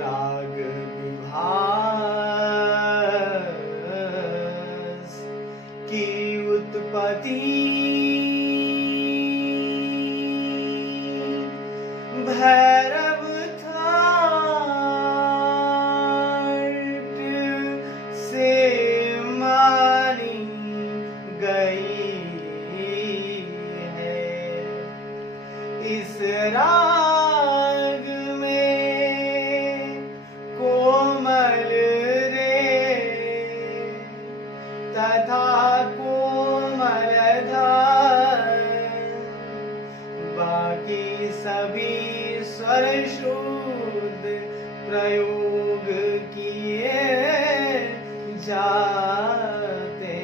राग विभास की उत्पत्ति भैरव थाट से मानी गई है। इस राग में कोमल रे तथा कोमल धार, बाकी सभी स्वर शुद्ध प्रयोग किए जाते।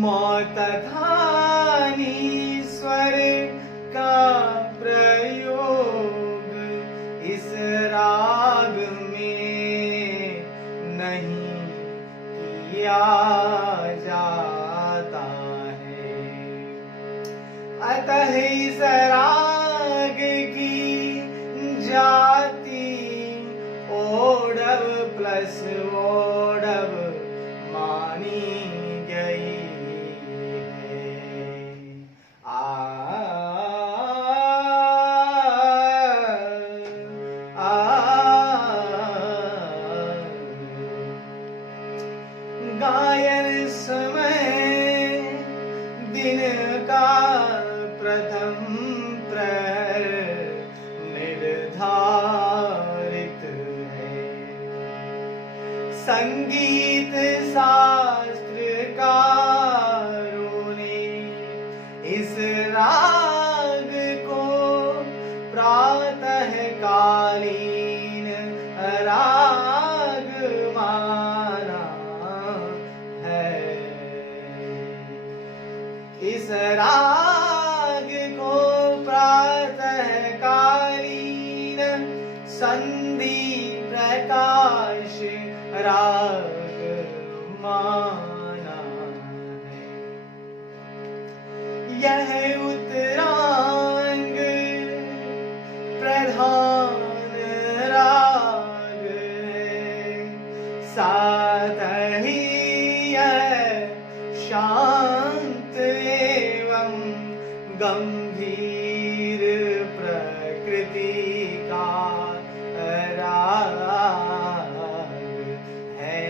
मौत धानी स्वर का प्रयोग इस राग में नहीं किया जाता है। अतः इस राग की जाति ओढ़व प्लस ओढ़व मानी गई है। गायन समय दिन का प्रथम प्रहर निर्धारित है। संगीत शास्त्रकारों ने इस राग को प्रातःकालीन राग माना है। इस राग को प्रातःकालीन संधि प्रकाश राग माना है। यह उत्तरांग प्रधान राग है। साथ ही यह शांत एवं गंभीर प्रकृति का राग है।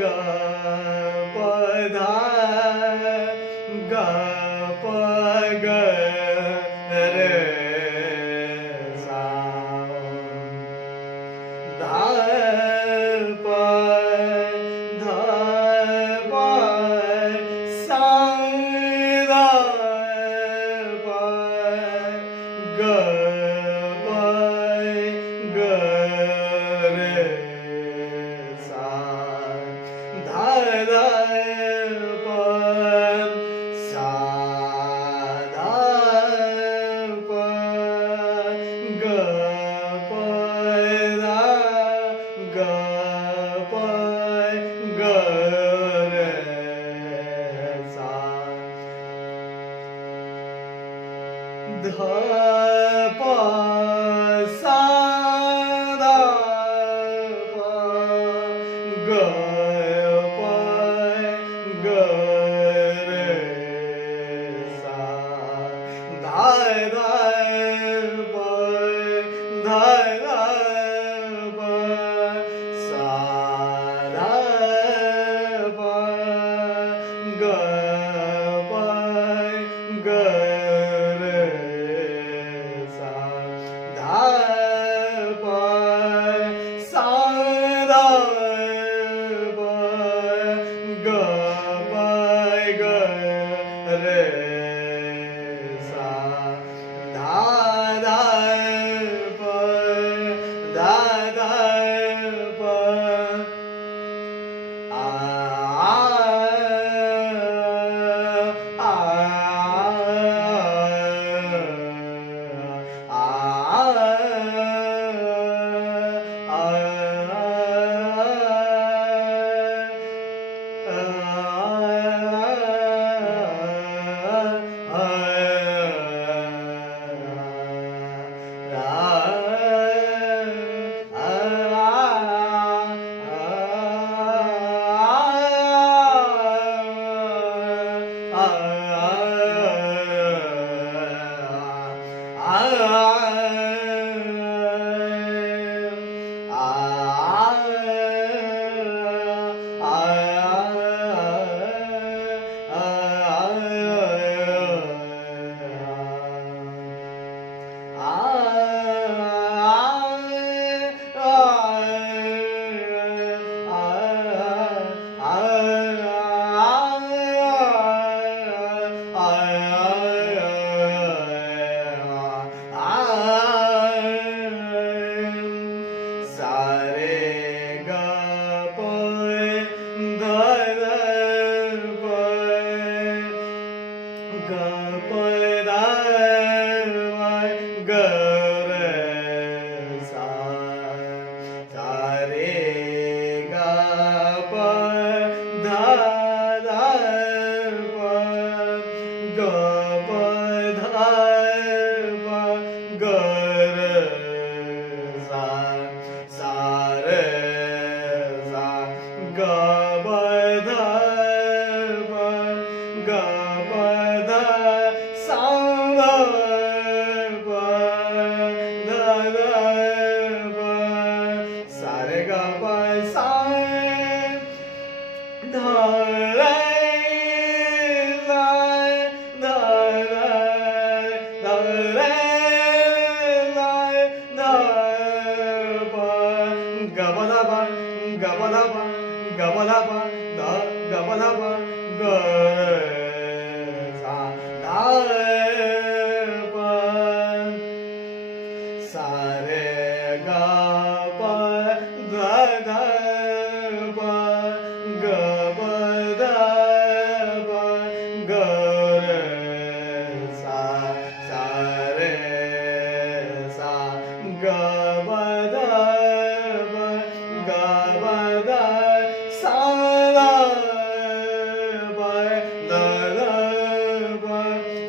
ग प धा ग प ग रे सा धा प ध प सा धा प ग प ग रे सा धा धा प सा धा प ग प धा ग प ग रे सा ध प सा धा प ग प ग रे सा धा धा प धा धा प सा धा प ग प ग रे सा धा प सा धा प ग प ग रे सा धा धा प धा धा प आ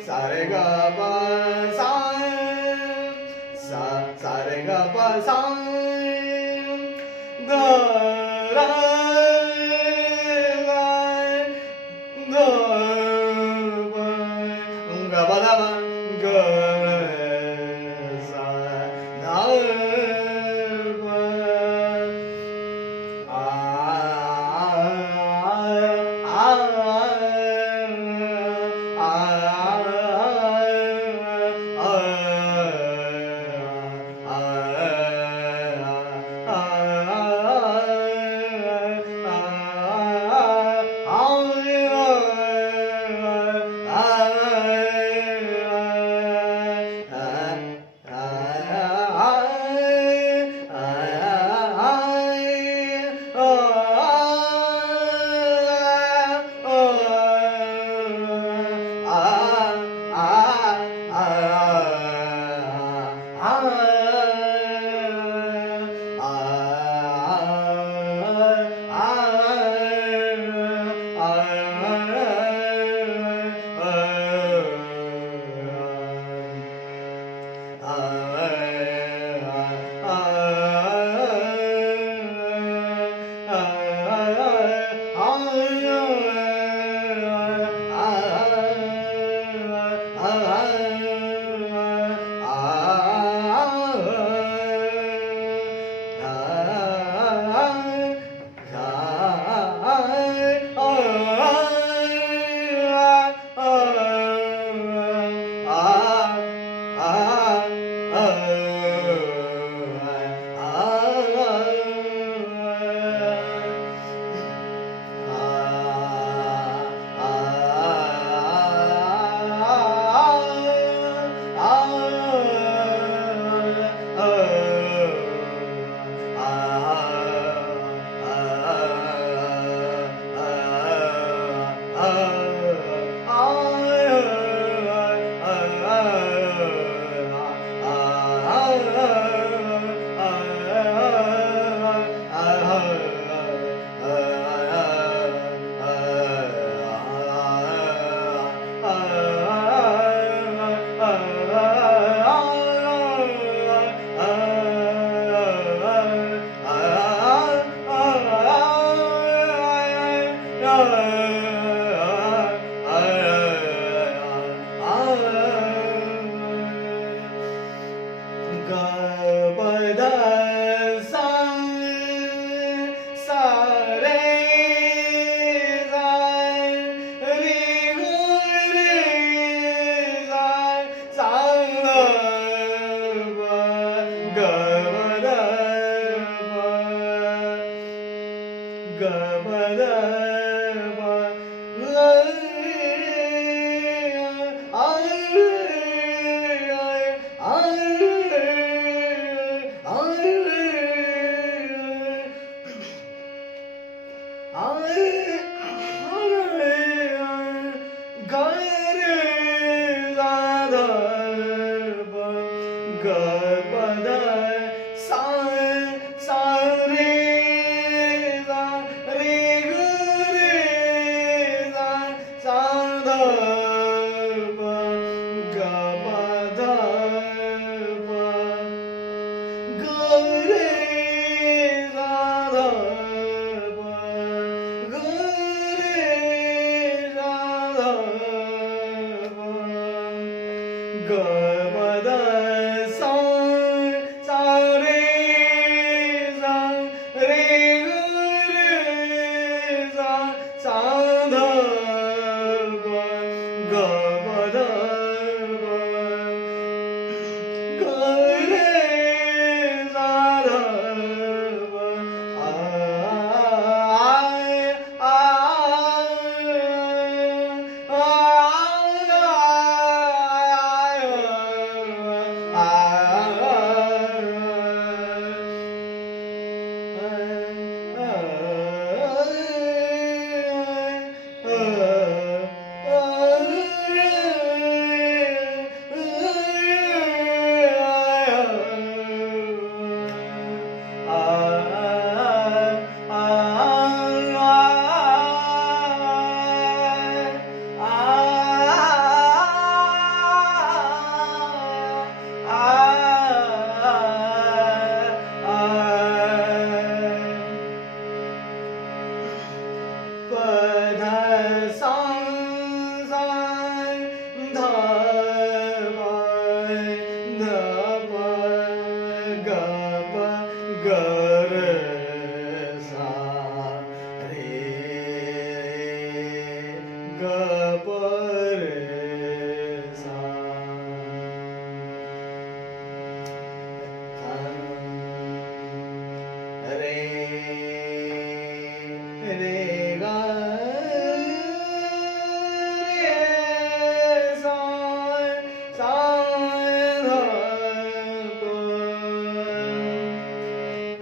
Sa re ga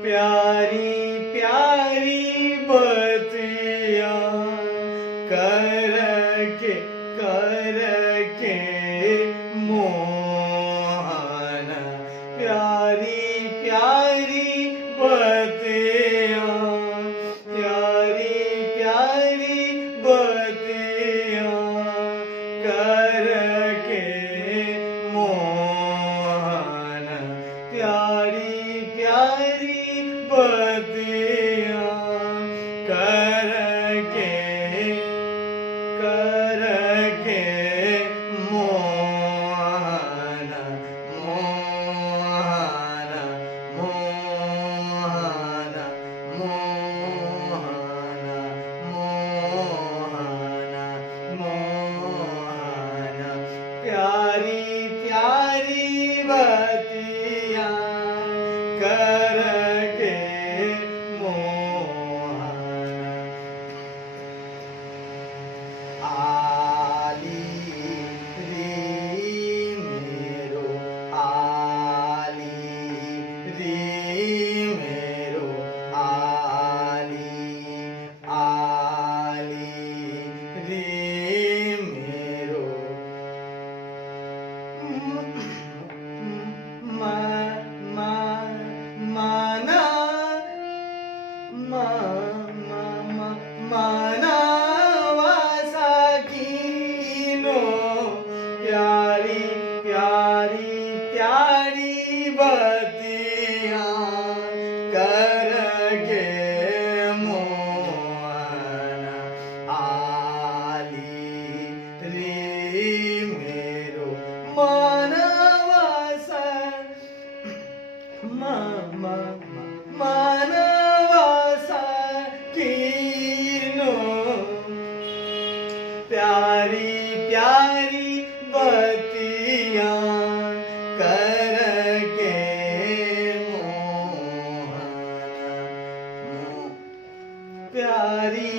प्यारी प्यारी बतियां कर के मोहन, प्यारी प्यारी बतियां, प्यारी प्यारी बतियां कर के मोहन, प्यारी प्यारी बतियां कर के मोहन मोहन मोहन मोहन मोहन मोहन, प्यारी प्यारी बतियां कर के मोहन। आली री मेरो, आली री मेरो, आली आली री मेरो, माना मानवासा कीनो, प्यारी प्यारी प्यारी बतियां कर के मोहन। आली री मेरो मानवासा मानवासा कीनो, प्यारी प्यारी बतियां कर के मोहन, प्यारी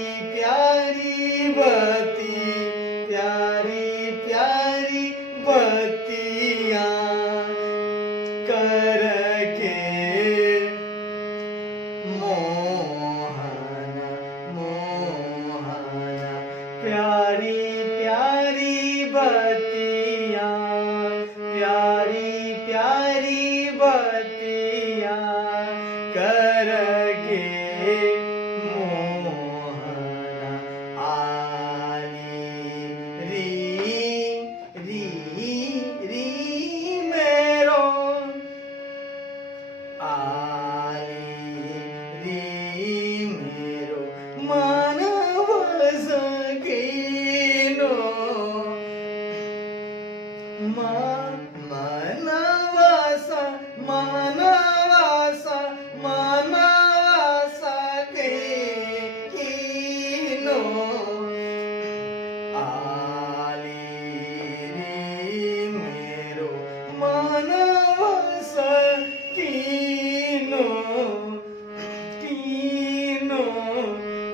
प्यारी प्यारी बत्तियाँ, प्यारी प्यारी बत्तियाँ करके मोहना आली री री मेरो आली री मेरो मानव सखीनो मानवासा मानवासा मानवासा सखीनो आली री मेरो मानव सखीनो कीनो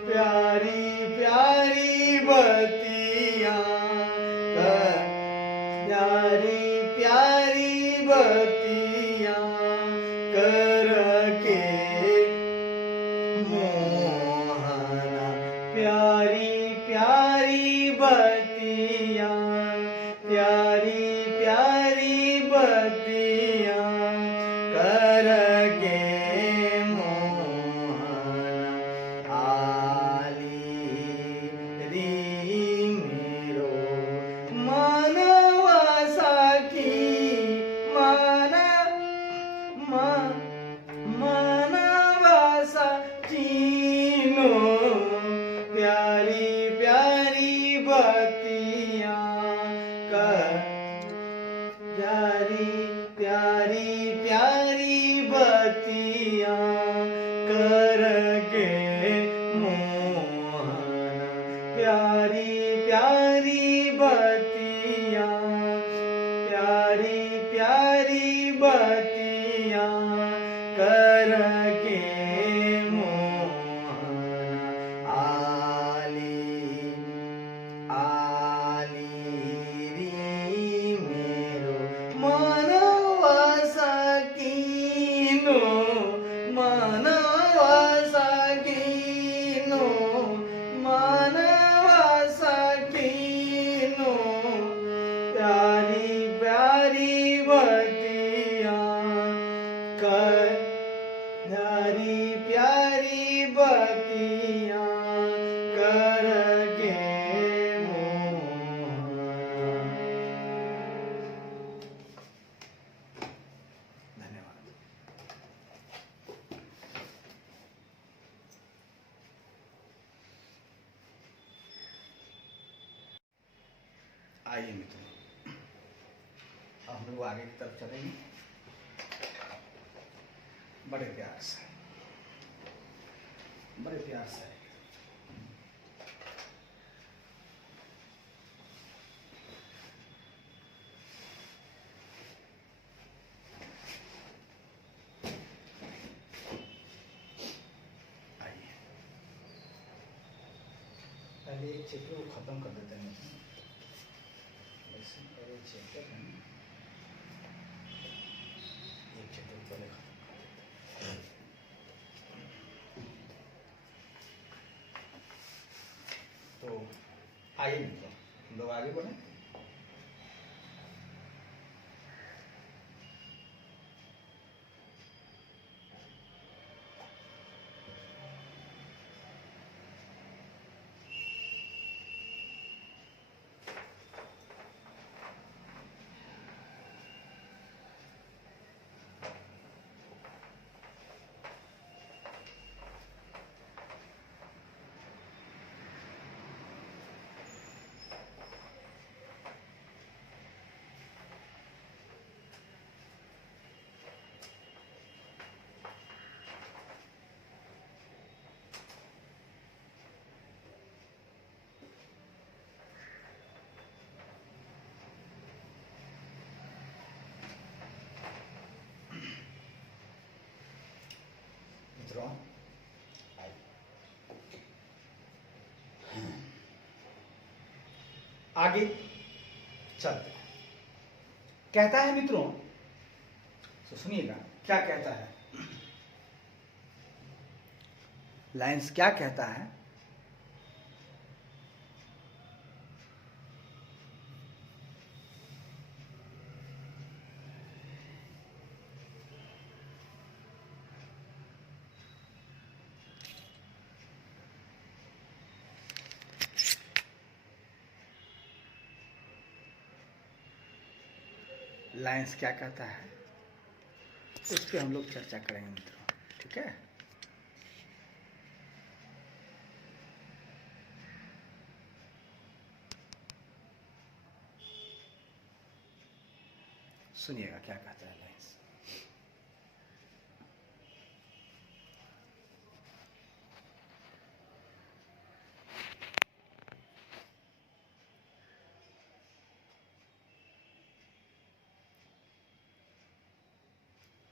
प्यारी प्यारी बत्तियाँ प्यारी प्यारी बत्तियाँ करके मोहना प्यारी प्यारी बत्तियाँ प्यारी प्यारी बत्तियाँ करके मोहना आली री मेरो मानवा सखी मानवा सखीनो प्यारी प्यारी बत्तियाँ प्यारी प्यारी प्यारी बत्तियाँ करके मोहना प्यारी प्यारी बत्तियाँ प्यारी प्यारी बत्तियाँ करके मोहना आली आली री मेरो मानवा सखीनो मानवा सखीनो मानवा सखीनो प्यारी प्यारी बत्तियाँ प्यारी प्यारी बत्तियाँ करके मोहना। धन्यवाद। आइए मित्रों, अब हम लोग आगे की तरफ चलेंगे बड़े प्यार से बड़े प्यार से। आइए पहले एक चित्र को खत्म कर देते हैं। वैसे पहले चित्र है एक चित्र पहले खत्म कर देते हैं। तो आइए मित्रों, हम लोग आगे बढ़ें। मित्रों आगे चलते हैं। कहता है मित्रों, तो सुनिएगा क्या कहता है। लाइंस क्या कहता है। लाइंस क्या कहता है, उस पर हम लोग चर्चा करेंगे मित्रों, ठीक है। सुनिएगा क्या कहता है लाइंस।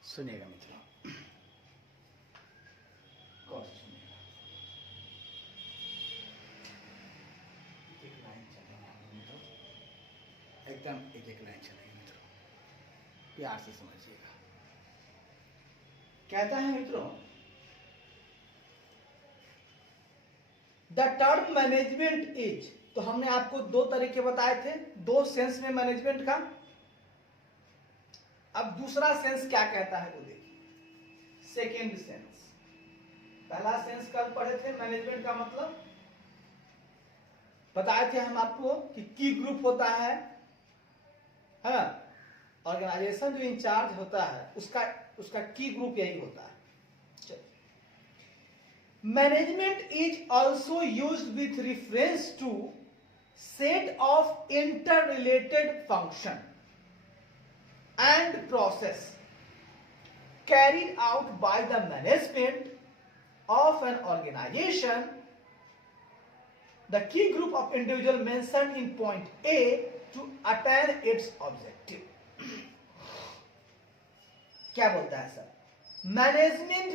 सुनिएगा मित्रों, गौर से सुनिएगा। एक लाइन चलेंगे हम मित्रों, एकदम एक एक लाइन चलेंगे मित्रों, प्यार से समझिएगा। कहता है मित्रों, द टर्म मैनेजमेंट इज, तो हमने आपको दो तरीके बताए थे, दो सेंस में मैनेजमेंट का। अब दूसरा सेंस क्या कहता है वो देखिए, सेकेंड सेंस। पहला सेंस कल पढ़े थे, मैनेजमेंट का मतलब बताए थे हम आपको कि की ग्रुप होता है, ऑर्गेनाइजेशन जो इंचार्ज होता है उसका की ग्रुप यही होता है। Management is also used with reference to set of interrelated function and process carried out by the management of an organization, the key group of individual mentioned in point A to attain its objective. क्या बोलता है sir, management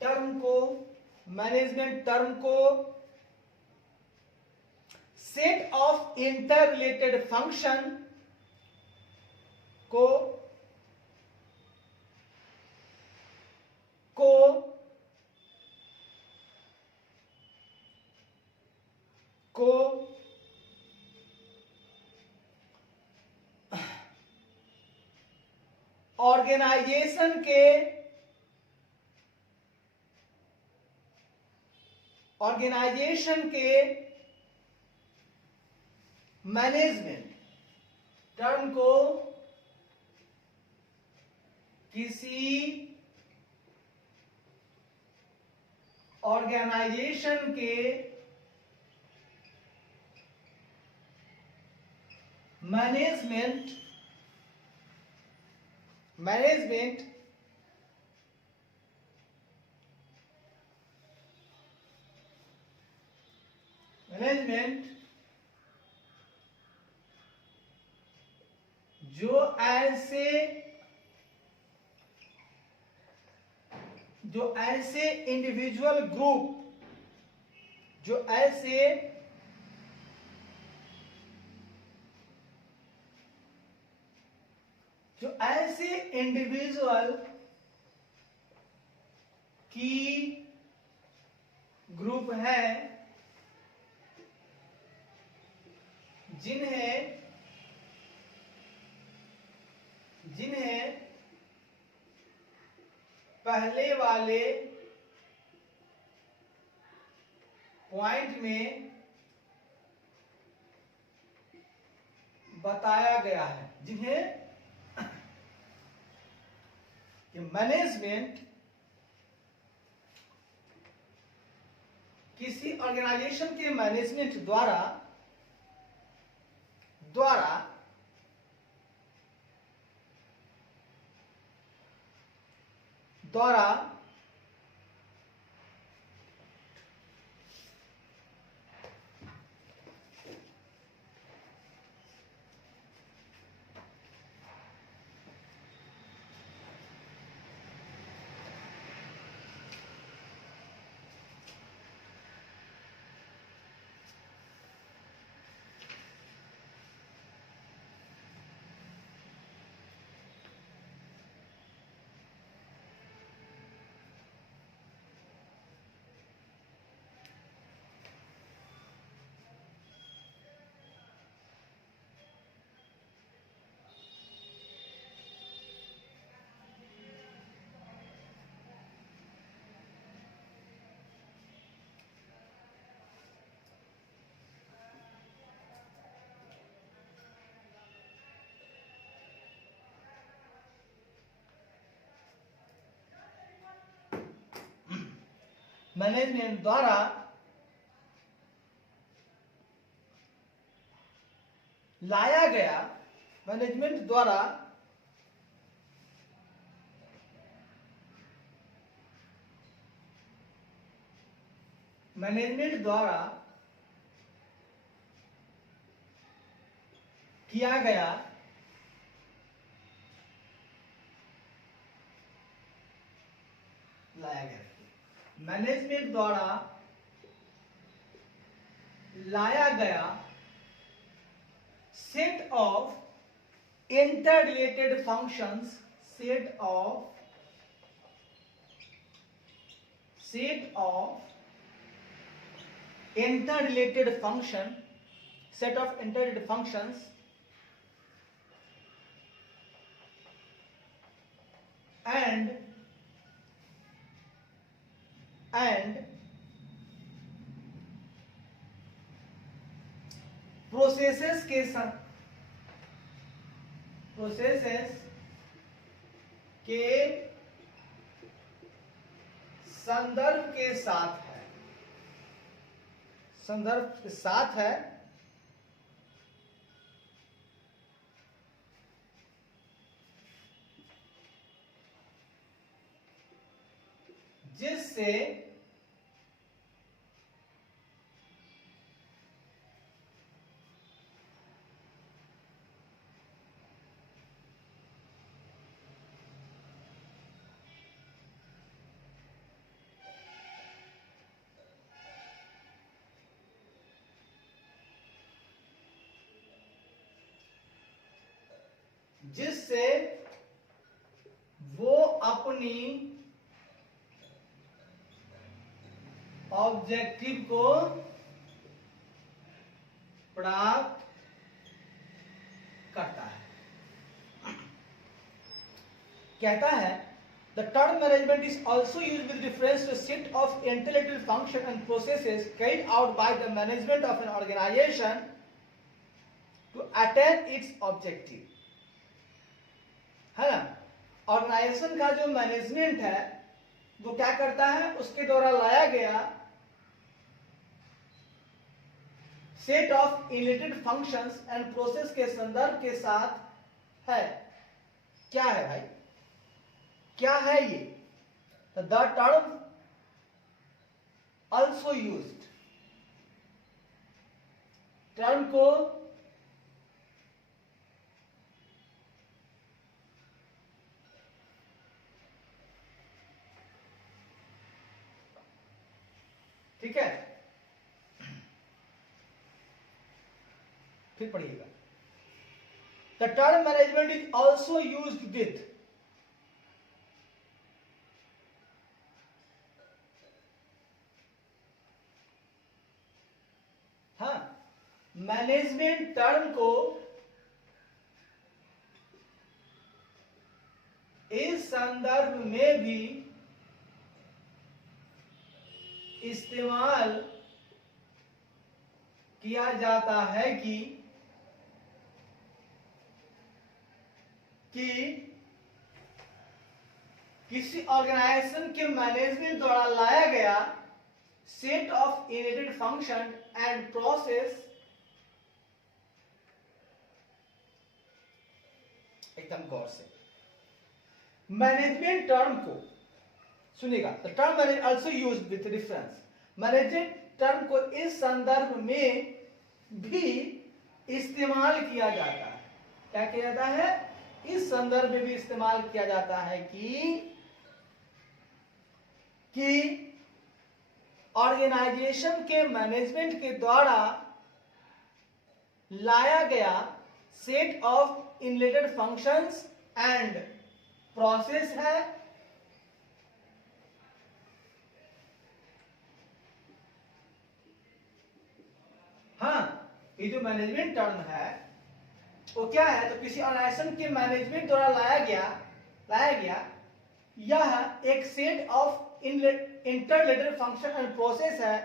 term को management term को set of interrelated function को organisation के management term को किसी organisation के मैनेजमेंट जो ऐसे इंडिविजुअल ग्रुप, जो ऐसे इंडिविजुअल की ग्रुप है जिन्हें पहले वाले पॉइंट में बताया गया है, जिन्हें मैनेजमेंट किसी ऑर्गेनाइजेशन के मैनेजमेंट द्वारा मैनेजमेंट द्वारा लाया गया, मैनेजमेंट द्वारा किया गया मैनेजमेंट द्वारा लाया गया set of interrelated functions, set of interrelated function, set of interrelated functions and processes के संदर्भ के साथ है, जिससे वो अपनी ऑब्जेक्टिव को प्राप्त करता है। कहता है the term management is also used with reference to a set of intellectual functions and processes carried out by the management of an organization to attain its objective, है ना। ऑर्गेनाइजेशन का जो मैनेजमेंट है वो क्या करता है, उसके द्वारा लाया गया set of related functions and process के संदर्भ के साथ है। क्या है भाई, क्या है ये? The term also used, term को ठीक है, फिर पढ़िएगा। The term management is also used with management term को इस संदर्भ में भी इस्तेमाल किया जाता है कि किसी ऑर्गेनाइजेशन के मैनेजमेंट द्वारा लाया गया set of related function and process, एकदम गौर से, मैनेजमेंट टर्म को सुनिएगा। The term manage also used with reference, management term को इस संदर्भ में भी इस्तेमाल किया जाता है। क्या किया जाता है? इस संदर्भ में भी इस्तेमाल किया जाता है कि ऑर्गेनाइजेशन के मैनेजमेंट के द्वारा लाया गया set of related functions and process है, हाँ, ये जो मैनेजमेंट टर्म है वो क्या है? तो किसी ऑर्गेनाइजेशन के मैनेजमेंट द्वारा लाया गया यह एक set of interrelated function and process है,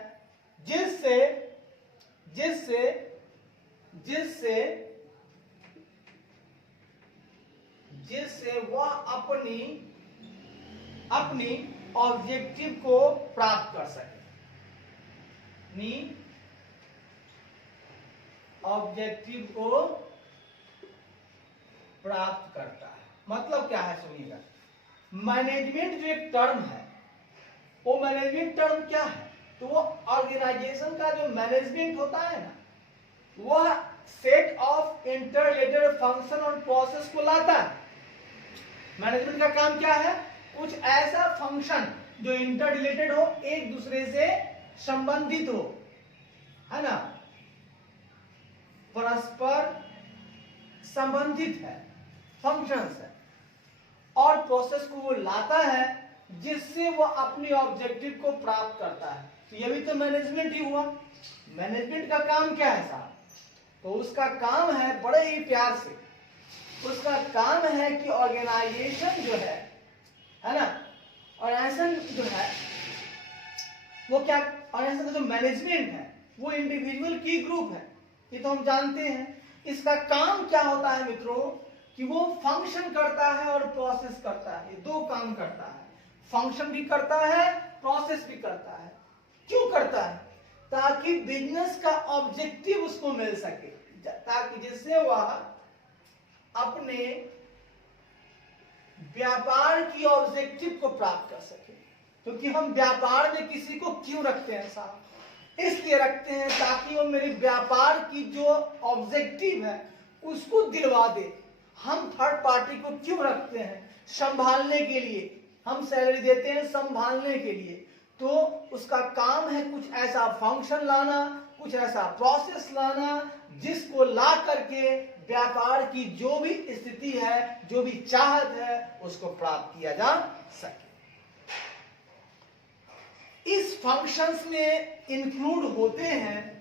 जिससे वह अपनी ऑब्जेक्टिव को प्राप्त कर सके। अपनी ऑब्जेक्टिव को प्राप्त करता है। मतलब क्या है सुनिएगा, मैनेजमेंट जो एक टर्म है, वो मैनेजमेंट टर्म क्या है, तो वो ऑर्गेनाइजेशन का जो मैनेजमेंट होता है ना, वह सेट ऑफ इंटररिलेटेड फंक्शन और प्रोसेस को लाता है। मैनेजमेंट का काम क्या है, कुछ ऐसा फंक्शन जो इंटररिलेटेड हो, एक दूसरे से संबंधित हो, है ना, परस्पर संबंधित है, फंक्शंस है, और प्रोसेस को वो लाता है जिससे वो अपनी ऑब्जेक्टिव को प्राप्त करता है। तो ये भी तो मैनेजमेंट ही हुआ। मैनेजमेंट का काम क्या है साहब, तो उसका काम है बड़े ही प्यार से, उसका काम है कि ऑर्गेनाइजेशन जो है ना, ऑर्गेनाइजेशन जो है वो क्या, ऑर्गेनाइजेशन का जो मैनेजमेंट है वो इंडिविजुअल की ग्रुप है, ये तो हम जानते हैं। इसका काम क्या होता है मित्रों, कि वो फंक्शन करता है और प्रोसेस करता है, ये दो काम करता है, फंक्शन भी करता है, प्रोसेस भी करता है। क्यों करता है, ताकि बिजनेस का ऑब्जेक्टिव उसको मिल सके, ताकि जिससे वह अपने व्यापार की ऑब्जेक्टिव को प्राप्त कर सके। क्योंकि हम व्यापार में किसी को क्यों रखते हैं साहब, इसलिए रखते हैं ताकि वो मेरे व्यापार की जो ऑब्जेक्टिव है उसको दिलवा दे। हम थर्ड पार्टी को क्यों रखते हैं, संभालने के लिए, हम सैलरी देते हैं संभालने के लिए, तो उसका काम है कुछ ऐसा फंक्शन लाना, कुछ ऐसा प्रोसेस लाना जिसको ला करके व्यापार की जो भी स्थिति है, जो भी चाहत है, उसको प्राप्त किया जा सके। इस फंक्शंस में इंक्लूड होते हैं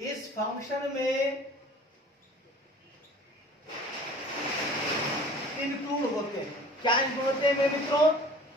इस फंक्शन में इंक्लूड होते हैं, क्या इंक्लूड होते हैं मेरे मित्रों,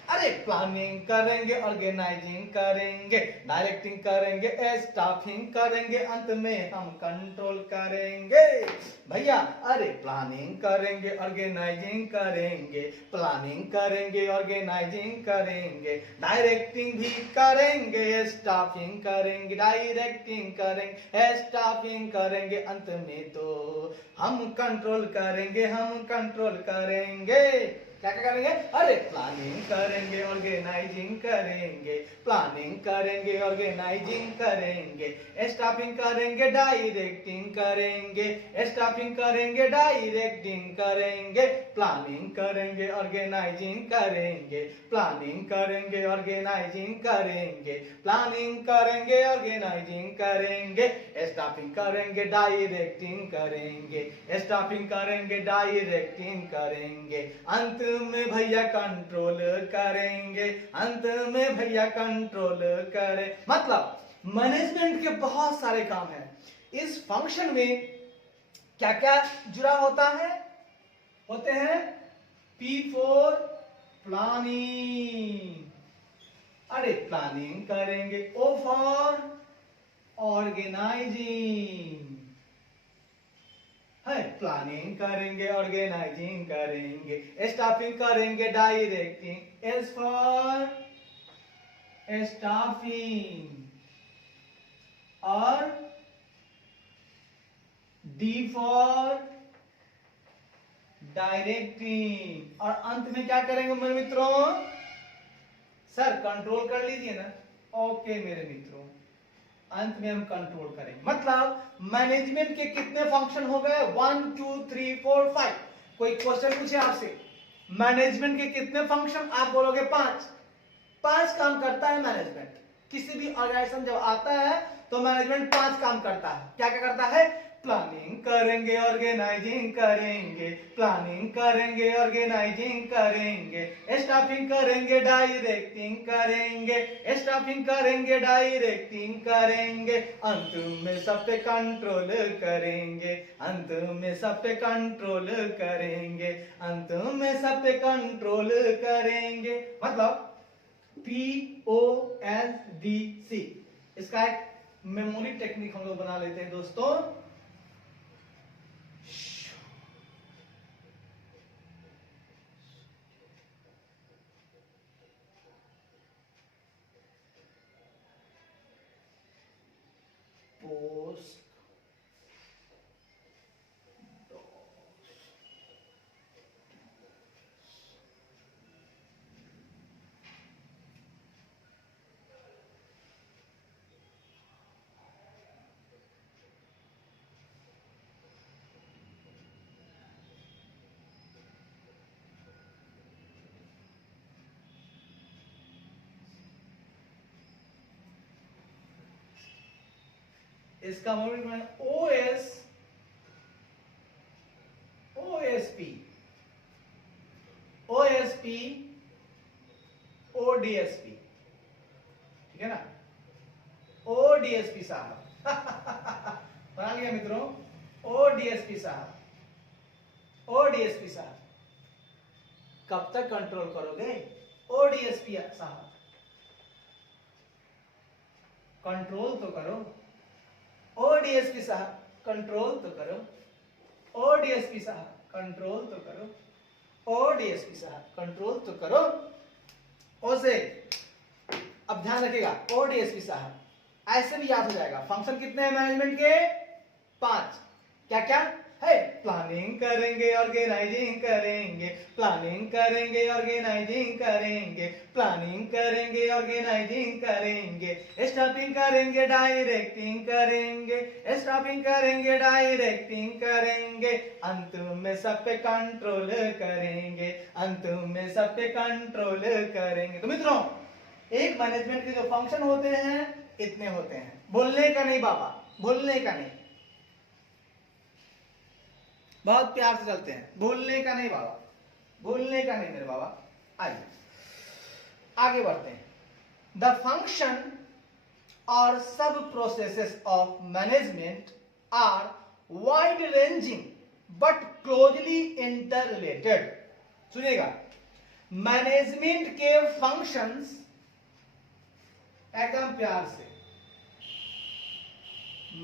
अरे प्लानिंग करेंगे, ऑर्गेनाइजिंग करेंगे, डायरेक्टिंग करेंगे, स्टाफिंग करेंगे, अंत में हम कंट्रोल करेंगे भैया। अरे प्लानिंग करेंगे, ऑर्गेनाइजिंग करेंगे, प्लानिंग करेंगे, ऑर्गेनाइजिंग करेंगे, डायरेक्टिंग भी करेंगे, स्टाफिंग करेंगे, डायरेक्टिंग करेंगे, स्टाफिंग करेंगे, अंत में तो हम कंट्रोल करेंगे, हम कंट्रोल करेंगे। क्या क्या करेंगे, अरे प्लानिंग करेंगे, ऑर्गेनाइजिंग करेंगे, प्लानिंग करेंगे, ऑर्गेनाइजिंग करेंगे, स्टाफिंग करेंगे, डायरेक्टिंग करेंगे, स्टाफिंग करेंगे, डायरेक्टिंग करेंगे, प्लानिंग करेंगे, ऑर्गेनाइजिंग करेंगे, प्लानिंग करेंगे, ऑर्गेनाइजिंग करेंगे, प्लानिंग करेंगे, ऑर्गेनाइजिंग करेंगे, स्टाफिंग करेंगे, डायरेक्टिंग करेंगे, स्टाफिंग करेंगे, डायरेक्टिंग करेंगे, अंत में भैया कंट्रोल करेंगे, अंत में भैया कंट्रोल करें। मतलब मैनेजमेंट के बहुत सारे काम हैं। इस फंक्शन में क्या क्या जुड़ा होता है, होते हैं P फॉर प्लानिंग, अरे प्लानिंग करेंगे, O फॉर ऑर्गेनाइजिंग है, प्लानिंग करेंगे, ऑर्गेनाइजिंग करेंगे, स्टाफिंग करेंगे, डायरेक्टिंग, एस फॉर स्टाफिंग, और डी फॉर डायरेक्टिंग, और अंत में क्या करेंगे मेरे मित्रों, सर कंट्रोल कर लीजिए ना, ओके मेरे मित्रों, अंत में हम कंट्रोल करेंगे। मतलब मैनेजमेंट के कितने फंक्शन हो गए, 1 2 3 4 5। कोई क्वेश्चन पूछे आपसे, मैनेजमेंट के कितने फंक्शन, आप बोलोगे 5। 5 काम करता है मैनेजमेंट। किसी भी ऑर्गेनाइजेशन जब आता है तो मैनेजमेंट 5 काम करता है। क्या क्या करता है, प्लानिंग करेंगे, ऑर्गेनाइजिंग करेंगे, प्लानिंग करेंगे, ऑर्गेनाइजिंग करेंगे, स्टाफिंग करेंगे, डायरेक्टिंग करेंगे, स्टाफिंग करेंगे, डायरेक्टिंग करेंगे, अंत में सब पे कंट्रोल करेंगे, अंत में सब पे कंट्रोल करेंगे, अंत में सब पे कंट्रोल करेंगे। मतलब POSDC, इसका एक मेमोरी टेक्निक हम लोग बना लेते हैं दोस्तों। इसका मतलब OS OSP OSP ODSP, ठीक है ना, ODSP साहब बना लिया मित्रों, ODSP साहब, ODSP साहब कब तक कंट्रोल करोगे? ODSP साहब कंट्रोल तो करो, ODSP साहब कंट्रोल तो करो, ODSP साहब कंट्रोल तो करो, ODSP साहब कंट्रोल तो करो। ओसे अब ध्यान रखिएगा, ODSP साहब ऐसे भी याद हो जाएगा। फंक्शन कितने हैं मैनेजमेंट के? 5। क्या क्या है? प्लानिंग करेंगे, ऑर्गेनाइजिंग करेंगे, प्लानिंग करेंगे, ऑर्गेनाइजिंग करेंगे, प्लानिंग करेंगे, ऑर्गेनाइजिंग करेंगे, स्टॉपिंग करेंगे, डायरेक्टिंग करेंगे, स्टॉपिंग करेंगे, डायरेक्टिंग करेंगे, अंत में सब पे कंट्रोल करेंगे, अंत में सब पे कंट्रोल करेंगे। तो मित्रों एक मैनेजमेंट के जो फंक्शन होते हैं इतने होते हैं। बोलने का नहीं बाबा, बोलने का नहीं, बहुत प्यार से चलते हैं, बोलने का नहीं बाबा, बोलने का नहीं मेरे बाबा। आइए आगे बढ़ते हैं। द फंक्शन और सब processes of management are wide ranging but closely interrelated. सुनिएगा, मैनेजमेंट के फंक्शंस, एकदम प्यार से,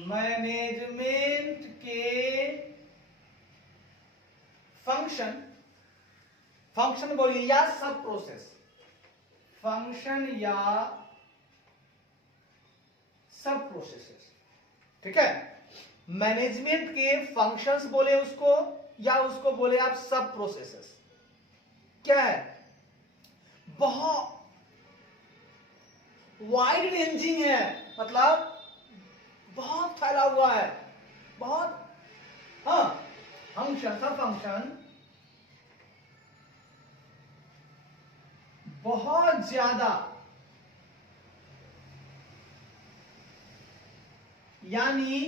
मैनेजमेंट के फंक्शन, फंक्शन बोलिए या सब प्रोसेस, फंक्शन या सब प्रोसेसेस, ठीक है। मैनेजमेंट के फंक्शंस बोले उसको, या उसको बोले आप सब प्रोसेसेस। क्या है? बहुत वाइड रेंजिंग है, मतलब बहुत फैला हुआ है, बहुत, हाँ, फंक्शन, सब फंक्शन बहुत ज्यादा, यानी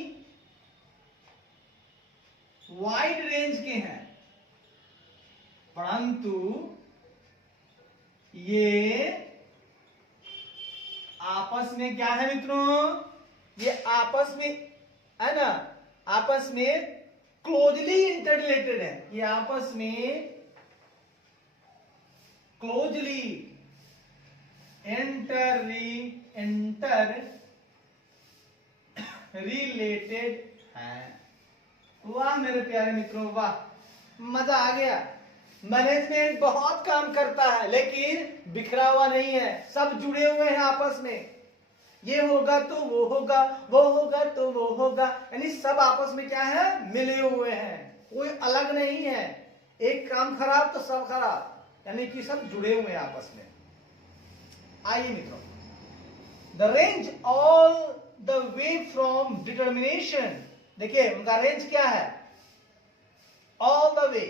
वाइड रेंज के हैं, परंतु ये आपस में क्या है मित्रों? ये आपस में है ना, आपस में क्लोजली इंटररिलेटेड है। ये आपस में क्लोजली इंटर रिलेटेड है। वाह मेरे प्यारे मित्रों, वाह, मजा आ गया। मैनेजमेंट बहुत काम करता है लेकिन बिखरा हुआ नहीं है, सब जुड़े हुए हैं आपस में। ये होगा तो वो होगा, वो होगा तो वो होगा, यानी सब आपस में क्या है? मिले हुए हैं, कोई अलग नहीं है। एक काम खराब तो सब खराब, यानी कि सब जुड़े हुए हैं आपस में। आइए मित्रों, the range all the way from determination, देखिए उनका रेंज क्या है? All the way,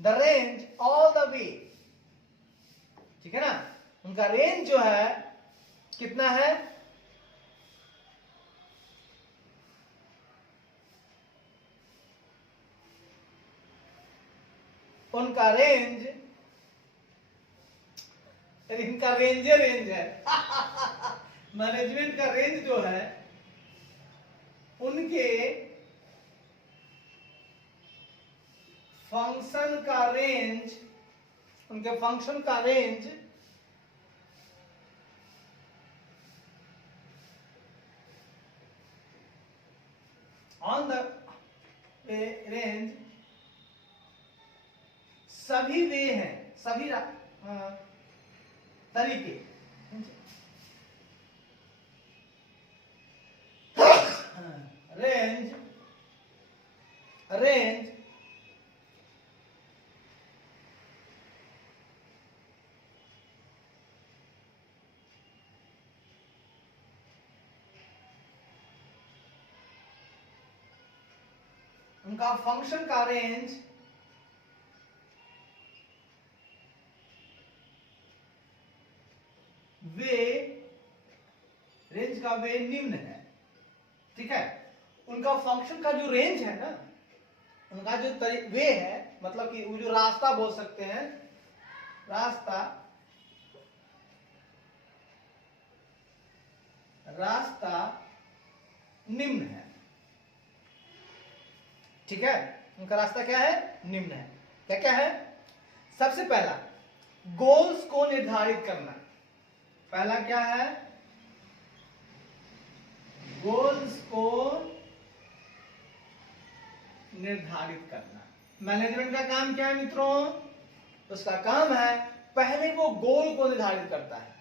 the range all the way, ठीक है ना। उनका रेंज जो है कितना है? उनका रेंज, इनका रेंज है मैनेजमेंट का रेंज जो है, उनके फंक्शन का रेंज, उनके फंक्शन का रेंज ऑन द रेंज, सभी वे हैं, सभी तरीके, रेंज, रेंज उनका फंक्शन का रेंज वे, रेंज का वे निम्न है, ठीक है, उनका फंक्शन का जो रेंज है ना, उनका जो वे है, मतलब कि वो जो रास्ता बोल सकते हैं, रास्ता निम्न है। ठीक है, उनका रास्ता क्या है, निम्न है। क्या क्या है? सबसे पहला गोल्स को निर्धारित करना। पहला क्या है? गोल्स को निर्धारित करना। मैनेजमेंट का काम क्या है मित्रों? उसका काम है पहले वो गोल को निर्धारित करता है।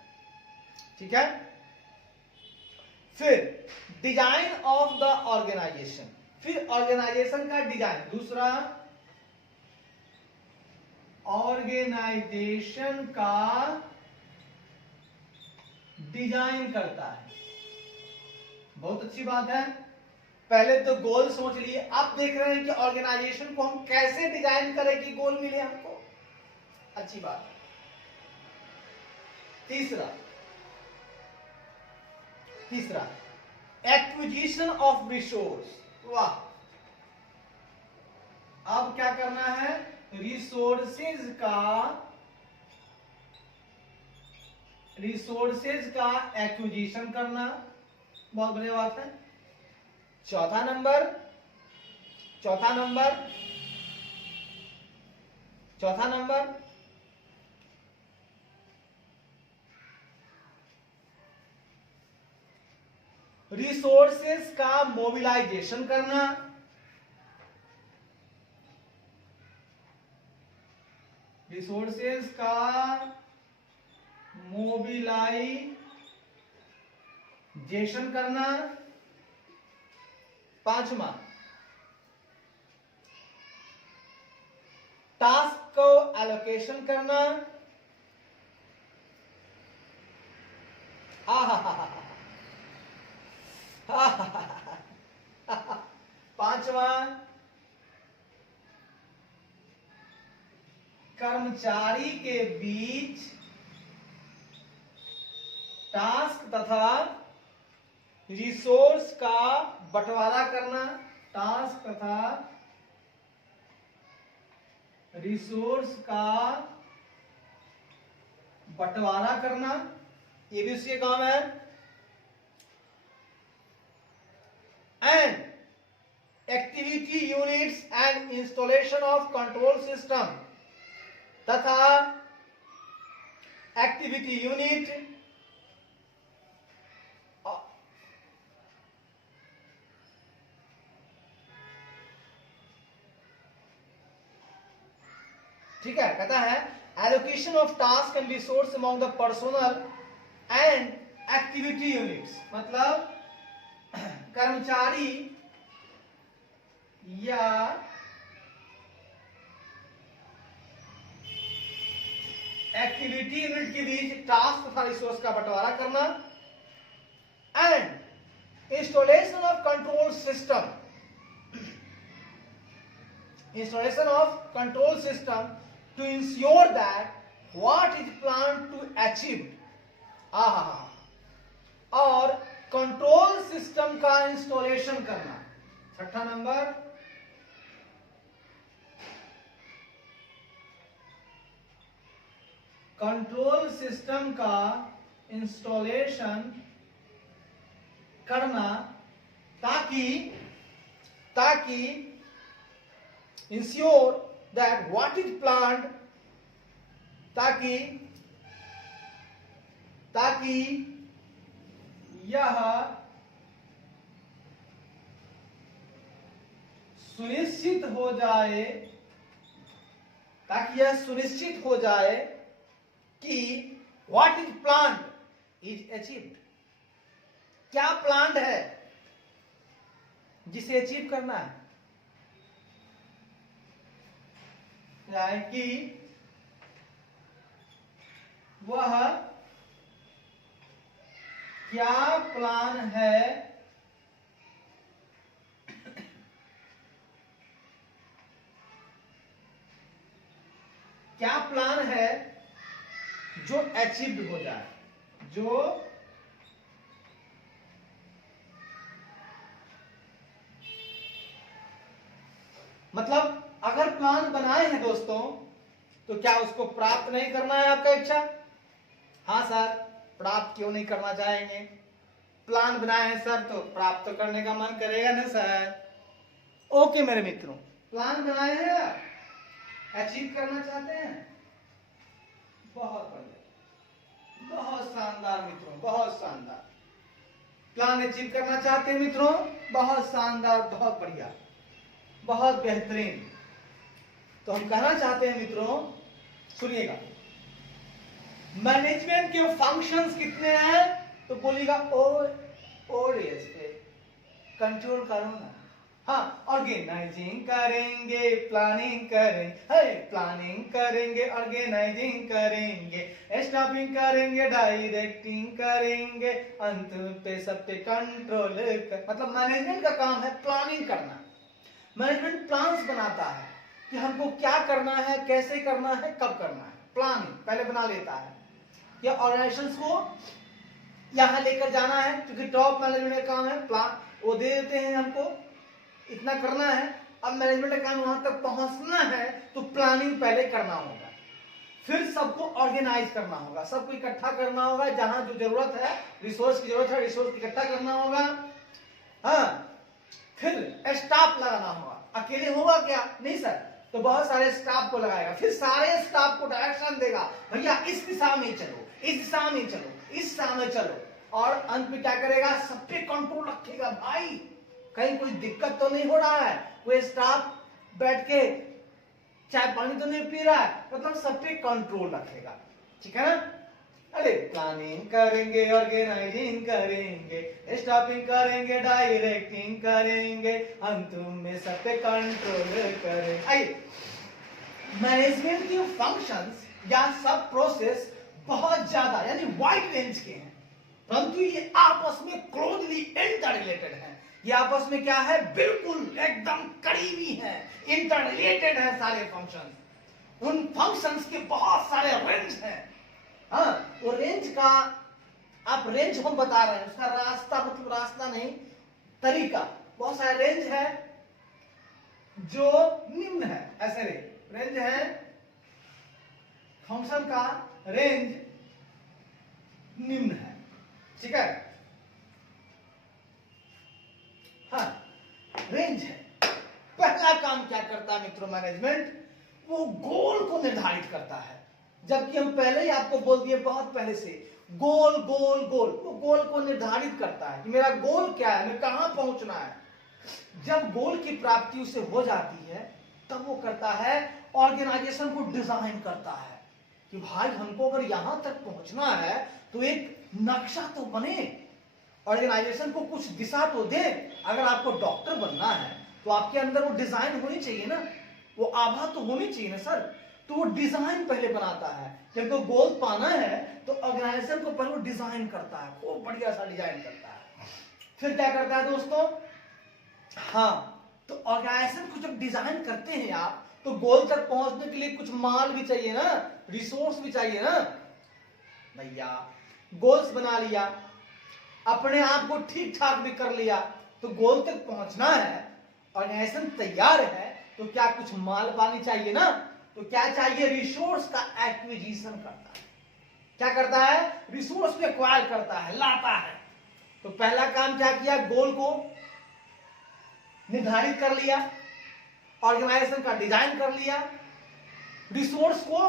ठीक है, फिर डिजाइन ऑफ द ऑर्गेनाइजेशन, फिर ऑर्गेनाइजेशन का डिजाइन। दूसरा, ऑर्गेनाइजेशन का डिजाइन करता है। बहुत अच्छी बात है। पहले तो गोल सोच लिए, अब देख रहे हैं कि ऑर्गेनाइजेशन को हम कैसे डिजाइन करें कि गोल मिले हमको। अच्छी बात है। तीसरा एक्विजिशन ऑफ रिसोर्स। वाह, अब क्या करना है? रिसोर्सेज का एक्विजिशन करना। बहुत बढ़िया बात है। चौथा नंबर रिसोर्सेज का मोबिलाइजेशन करना। रिसोर्सेज का मोबिलाइजेशन करना। पांचवा, टास्क को एलोकेशन करना। पांचवा, कर्मचारी के बीच टास्क तथा रिसोर्स का बंटवारा करना। टास्क तथा रिसोर्स का बंटवारा करना, ये भी उसके काम है। And activity units and installation of control system तथा एक्टिविटी यूनिट ठीक है, कहता है allocation of task and resource among the personal and activity units, मतलब कर्मचारी या एक्टिविटी यूनिट के बीच टास्क तथा रिसोर्स का बंटवारा करना। And installation of control system, to ensure that what is planned to achieve, और कंट्रोल सिस्टम का इंस्टॉलेशन करना। छठा नंबर, कंट्रोल सिस्टम का इंस्टॉलेशन करना ताकि ensure that what is planned, ताकि यह सुनिश्चित हो जाए कि what is planned is achieved, क्या प्लान्ड है जिसे अचीव करना है, कि वह क्या प्लान है जो अचीव्ड हो जाए, जो मतलब अगर प्लान बनाए हैं दोस्तों तो क्या उसको प्राप्त नहीं करना है आपका इच्छा? हाँ सर, प्राप्त क्यों नहीं करना चाहेंगे? प्लान बनाए हैं सर तो प्राप्त तो करने का मन करेगा ना सर। ओके मेरे मित्रों, प्लान बनाए हैं, अचीव करना चाहते हैं, बहुत बढ़िया, बहुत शानदार मित्रों, बहुत शानदार। प्लान अचीव करना चाहते हैं मित्रों, बहुत शानदार, बहुत बढ़िया, बहुत बेहतरीन। तो हम कहना चाहते हैं मित्रों, सुनिएगा, मैनेजमेंट के फंक्शंस कितने हैं? तो बोलिएगा ओडीएस पे कंट्रोल करो ना। हाँ, ऑर्गेनाइजिंग करेंगे, प्लानिंग करेंगे, प्लानिंग करेंगे, ऑर्गेनाइजिंग करेंगे, स्टाफिंग करेंगे, डायरेक्टिंग करेंगे, अंत पे सब पे कंट्रोल कर। मतलब मैनेजमेंट का काम है प्लानिंग करना। मैनेजमेंट प्लान्स बनाता है कि हमको क्या करना है, कैसे करना है, कब करना है। प्लानिंग पहले बना लेता है या ऑर्गेनाइजेशंस को यहां लेकर जाना है, क्योंकि टॉप मैनेजमेंट का काम है प्लान, वो दे देते हैं हमको इतना करना है। अब मैनेजमेंट का काम वहां तक पहुंचना है तो प्लानिंग पहले करना होगा, फिर सबको ऑर्गेनाइज करना होगा, सबको इकट्ठा करना होगा, जहां जो जरूरत है, रिसोर्स की जरूरत है, रिसोर्स इकट्ठा करना होगा। हाँ, फिर स्टाफ लगाना होगा। अकेले होगा क्या? नहीं सर, तो बहुत सारे स्टाफ को लगाएगा, फिर सारे स्टाफ को डायरेक्शन देगा, भैया इस दिशा में चलो, इस दिशा में चलो, इस दिशा में चलो, और अंत में क्या करेगा? सब पे कंट्रोल रखेगा। भाई कहीं कोई दिक्कत तो नहीं हो रहा है, कोई स्टाफ बैठ के चाय पानी तो नहीं पी रहा है, मतलब सब पे कंट्रोल रखेगा, ठीक है ना? अरे प्लानिंग करेंगे, ऑर्गेनाइजिंग करेंगे, स्टाफिंग करेंगे, डायरेक्टिंग करेंगे, अंत में सब पे कंट्रोल करेंगे। मैनेजमेंट के फंक्शंस या सब प्रोसेस बहुत ज्यादा यानी वाइड रेंज के हैं, परंतु ये आपस में क्लोजली इंटर रिलेटेड है। ये आपस में क्या है? बिल्कुल एकदम करीबी है, इंटर रिलेटेड है सारे फंक्शंस। उन फंक्शंस के बहुत सारे रेंज हैं। हाँ, वो रेंज का आप रेंज हम बता रहे हैं, उसका रास्ता मतलब रास्ता नहीं, तरीका। बहुत सारे रेंज है जो निम्न है, ऐसे रेंज है फंक्शन का, रेंज निम्न है, ठीक है? हाँ, रेंज है। पहला काम क्या करता है मित्रों मैनेजमेंट? वो गोल को निर्धारित करता है। जबकि हम पहले ही आपको बोल दिए, बहुत पहले से, गोल गोल गोल, वो गोल को निर्धारित करता है कि मेरा गोल क्या है, मैं कहां पहुंचना है। जब गोल की प्राप्ति उसे हो जाती है तब वो करता है ऑर्गेनाइजेशन को डिजाइन करता है कि भाई हमको अगर यहां तक पहुंचना है तो एक नक्शा तो बने, ऑर्गेनाइजेशन को कुछ दिशा तो दे। अगर आपको डॉक्टर बनना है तो आपके अंदर वो डिजाइन होनी चाहिए ना, वो आभा तो होनी चाहिए ना सर। तो वो डिजाइन पहले बनाता है, जब तो गोल पाना है तो ऑर्गेनाइजेशन को पहले डिजाइन करता है, खूब बढ़िया सा डिजाइन करता है। फिर क्या करता है दोस्तों? हाँ, तो ऑर्गेनाइजेशन को जब डिजाइन करते हैं आप, तो गोल तक पहुंचने के लिए कुछ माल भी चाहिए ना, रिसोर्स भी चाहिए ना। भैया गोल्स बना लिया, अपने आप को ठीक ठाक भी कर लिया, तो गोल तक पहुंचना है, ऑर्गेनाइजेशन तैयार है, तो क्या कुछ माल पानी चाहिए ना। तो क्या चाहिए? रिसोर्स का एक्विजिशन करता है। क्या करता है? रिसोर्स को एक्वायर करता है, लाता है। तो पहला काम क्या किया? गोल को निर्धारित कर लिया, ऑर्गेनाइजेशन का डिजाइन कर लिया, रिसोर्स को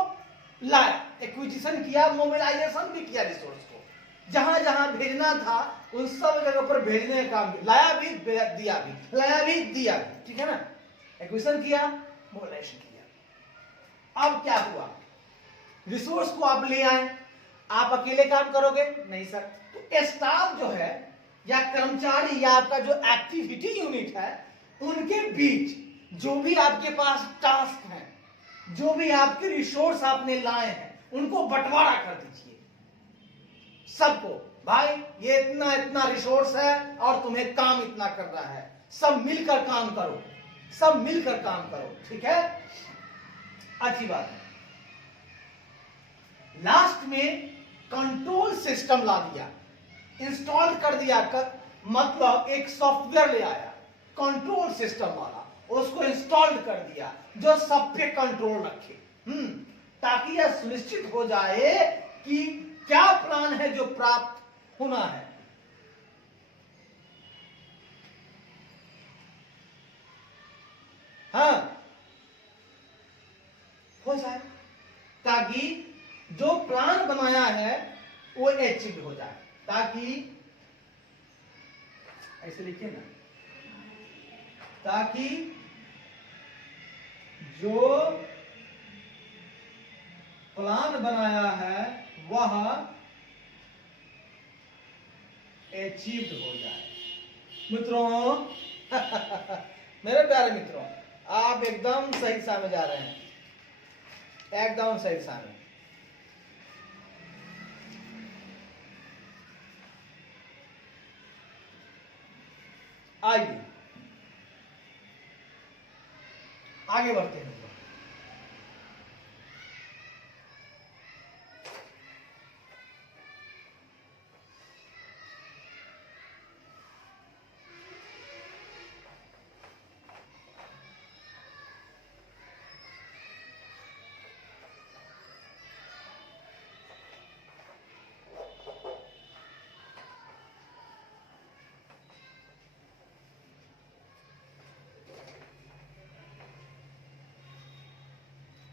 लाया, एक्विजिशन किया, मोबिलाइजेशन भी किया, रिसोर्स को जहां जहां भेजना था उन सब जगह पर भेजने का काम, लाया भी दिया भी, लाया भी दिया भी, ठीक है ना? एक्विजिशन किया, मोबिलाइजेशन किया। अब क्या हुआ? रिसोर्स को आप ले आए, आप अकेले काम करोगे? नहीं सर। तो स्टाफ जो है या कर्मचारी या आपका जो एक्टिविटी यूनिट है, उनके बीच जो भी आपके पास टास्क है, जो भी आपके रिसोर्स आपने लाए हैं, उनको बंटवारा कर दीजिए सबको। भाई ये इतना इतना रिसोर्स है और तुम्हें काम इतना करना है, सब मिलकर काम करो, सब मिलकर काम करो, ठीक है? अच्छी बात है। लास्ट में कंट्रोल सिस्टम ला दिया, इंस्टॉल कर दिया, मतलब एक सॉफ्टवेयर ले आया कंट्रोल सिस्टम वाला, उसको इंस्टॉल कर दिया जो सब पे कंट्रोल रखे, ताकि यह सुनिश्चित हो जाए कि क्या प्लान है जो प्राप्त होना है। हाँ, हो जाए, ताकि जो प्लान बनाया है वो अचीव हो जाए। ताकि ऐसे लिखिए ना, ताकि जो प्लान बनाया है वह अचीव्ड हो जाए। मित्रों मेरे प्यारे मित्रों, आप एकदम सही दिशा में जा रहे हैं, एकदम सही दिशा में। आइए आगे बढ़ते हैं।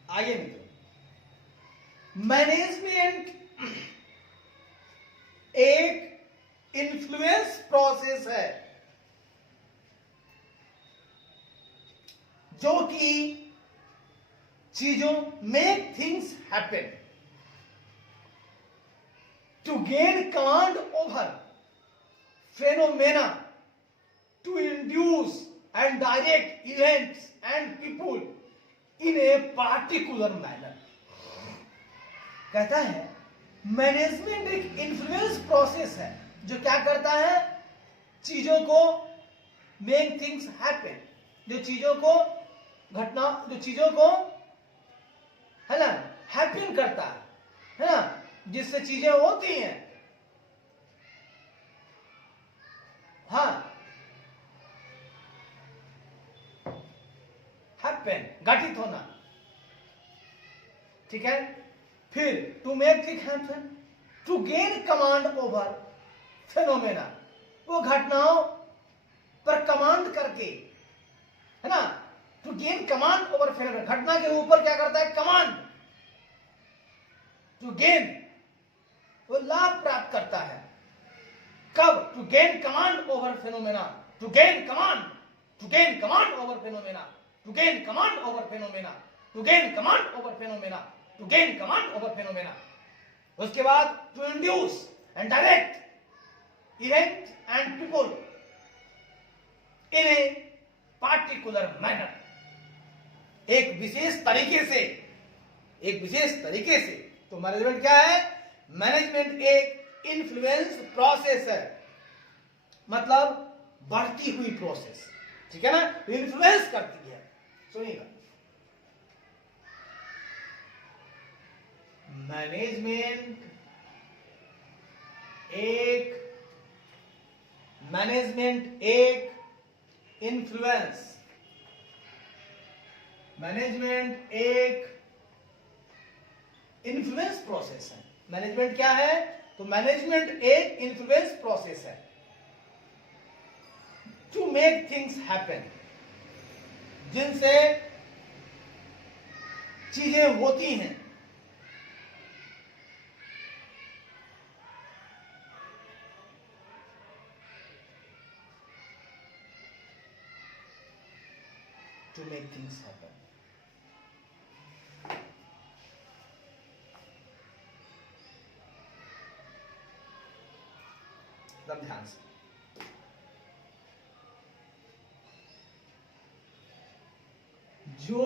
आइए मित्रों, मैनेजमेंट एक इन्फ्लुएंस प्रोसेस है जो कि चीजों make things happen to gain command over phenomena, to induce and direct events and people in a particular manner. कहता है मैनेजमेंट एक इन्फ्लुएंस प्रोसेस है जो क्या करता है, चीजों को मेक थिंग्स हैपन, जो चीजों को घटना, जो चीजों को है ना हैपन करता है ना, जिससे चीजें होती हैं। हाँ, हैपन घटित होना, ठीक है। फिर to make thing happen, to gain command over phenomena, वो घटनाओं पर कमांड करके, है ना, to gain command over phenomena, घटना के ऊपर क्या करता है, कमांड, टू गेन, वो लाभ प्राप्त करता है। कब, to gain command over phenomena, to gain command, to gain command over phenomena, to gain command over phenomena, to gain command over phenomena, to gain command over phenomena. उसके बाद to induce and direct event and people in a particular manner, एक विशेष तरीके से, एक विशेष तरीके से। तो मैनेजमेंट क्या है, मैनेजमेंट एक इन्फ्लुएंस प्रोसेस है, मतलब बढ़ती हुई प्रोसेस, ठीक है ना, इन्फ्लुएंस करती है। सुनिएगा, मैनेजमेंट एक इन्फ्लुएंस, मैनेजमेंट एक इन्फ्लुएंस प्रोसेस है। मैनेजमेंट क्या है, तो मैनेजमेंट एक इन्फ्लुएंस प्रोसेस है टू मेक थिंग्स हैपन, जिनसे चीजें होती हैं। To make things happen. एकदम ध्यान से, जो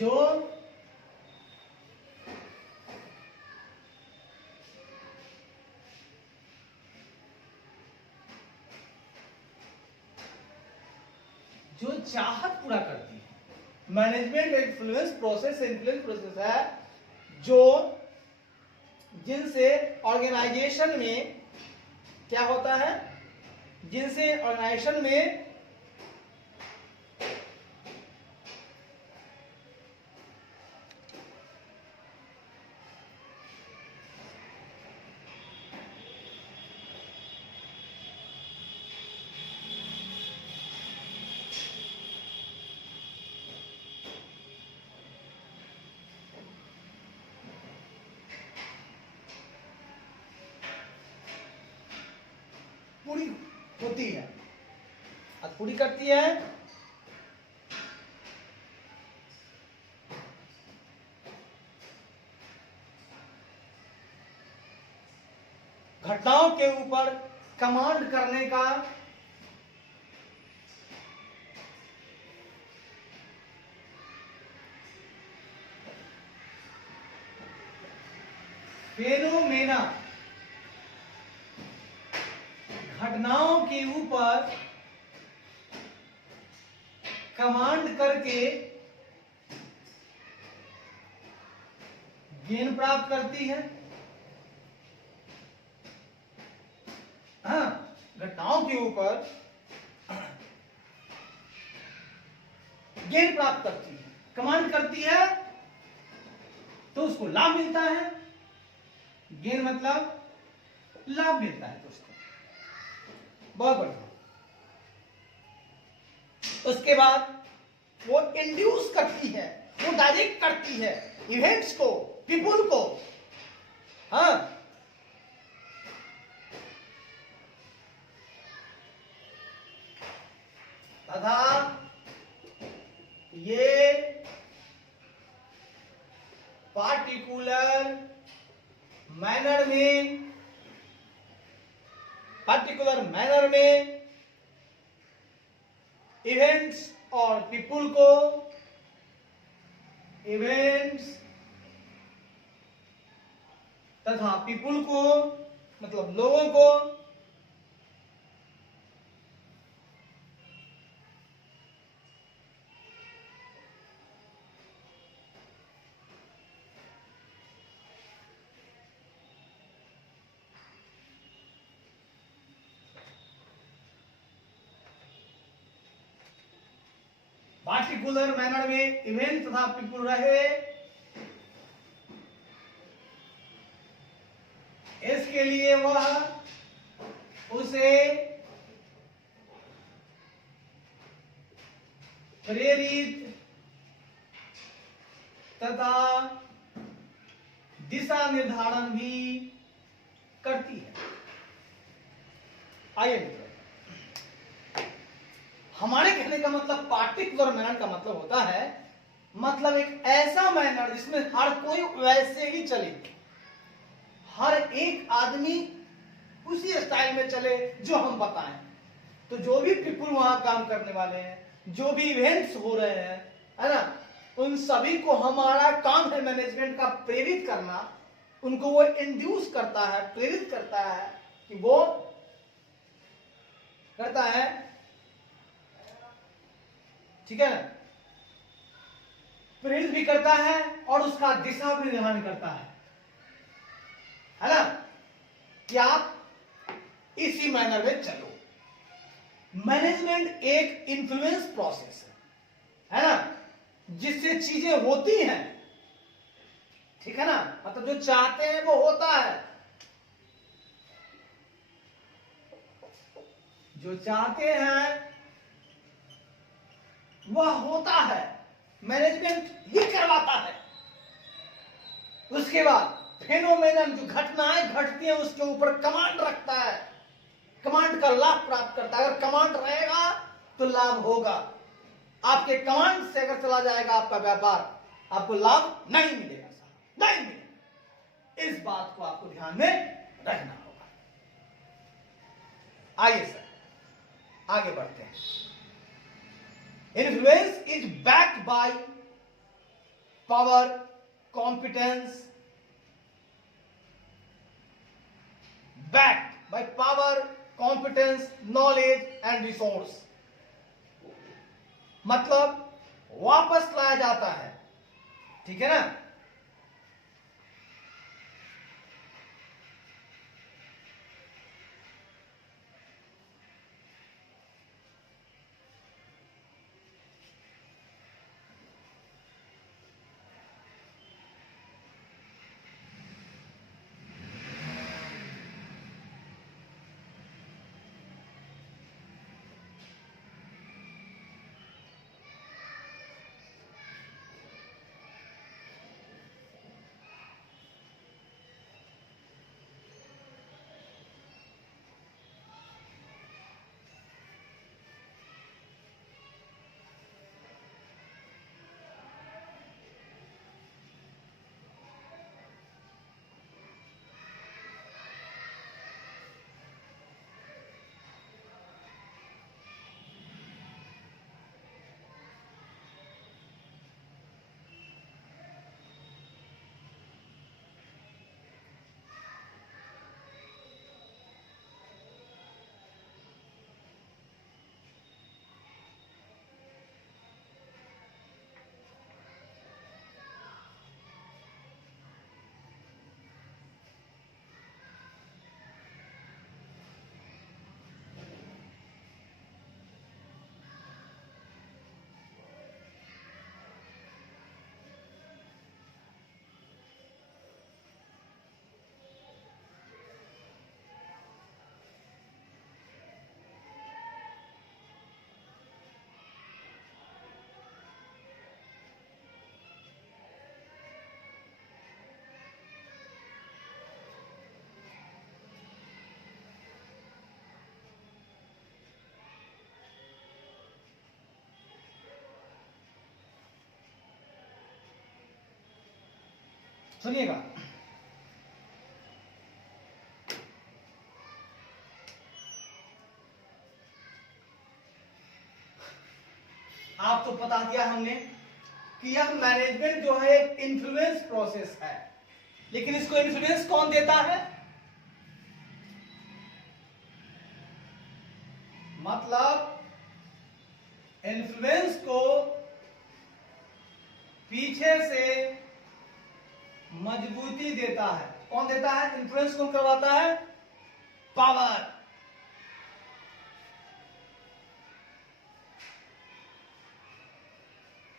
जो चाहत पूरा करती है। मैनेजमेंट इन्फ्लुएंस प्रोसेस है जो जिनसे ऑर्गेनाइजेशन में क्या होता है, जिनसे ऑर्गेनाइजेशन में पूरी होती है, अब पूरी करती है। घटनाओं के ऊपर कमांड करने का फेनोमेना, घटनाओं के ऊपर कमांड करके गेन प्राप्त करती है। हाँ, घटनाओं के ऊपर गेन प्राप्त करती है, कमांड करती है तो उसको लाभ मिलता है। गेन मतलब लाभ मिलता है दोस्तों, बहुत बढ़िया। उसके बाद वो इंड्यूस करती है, वो डायरेक्ट करती है इवेंट्स को, पीपुल को। हाँ, तथा ये पार्टिकुलर मैनर में इवेंट्स और पीपुल को, इवेंट्स तथा पीपुल को मतलब लोगों को पार्टिकुलर मैनर में इवेंट तथा पीपुल रहे, इसके लिए वह उसे प्रेरित तथा दिशा निर्धारण भी करती है। आइए मित्रों, हमारे कहने का मतलब पार्टिकुलर मैनर का मतलब होता है, मतलब एक ऐसा मैनर जिसमें हर कोई वैसे ही चले, हर एक आदमी उसी स्टाइल में चले जो हम बताएं। तो जो भी पीपुल वहां काम करने वाले हैं, जो भी इवेंट्स हो रहे हैं, है ना, उन सभी को हमारा काम है मैनेजमेंट का प्रेरित करना। उनको वो इंड्यूस करता है, प्रेरित करता है कि वो करता है, ठीक है ना, प्रेरित भी करता है और उसका दिशा भी निर्धारण करता है ना, कि आप इसी मैनर में चलो। मैनेजमेंट एक इन्फ्लुएंस प्रोसेस है ना, जिससे चीजें होती हैं, ठीक है ना, मतलब जो चाहते हैं वो होता है, जो चाहते हैं वह होता है, मैनेजमेंट ही करवाता है। उसके बाद फेनोमेनन, जो घटनाएं घटती हैं उसके ऊपर कमांड रखता है, कमांड का लाभ प्राप्त करता है। अगर कमांड रहेगा तो लाभ होगा, आपके कमांड से अगर चला जाएगा आपका व्यापार, आपको लाभ नहीं मिलेगा, नहीं मिलेगा। इस बात को आपको ध्यान में रखना होगा। आइए सर आगे बढ़ते हैं। Influence is backed by power, competence, backed by power, competence, knowledge and resource। मतलब वापस लाया जाता है, ठीक है ना। सुनिएगा, आपको बता दिया हमने कि यह मैनेजमेंट जो है एक इन्फ्लुएंस प्रोसेस है, लेकिन इसको इन्फ्लुएंस कौन देता है? मतलब इन्फ्लुएंस को पीछे से मजबूती देता है। कौन देता है? इन्फ्लुएंस कौन करवाता है? पावर।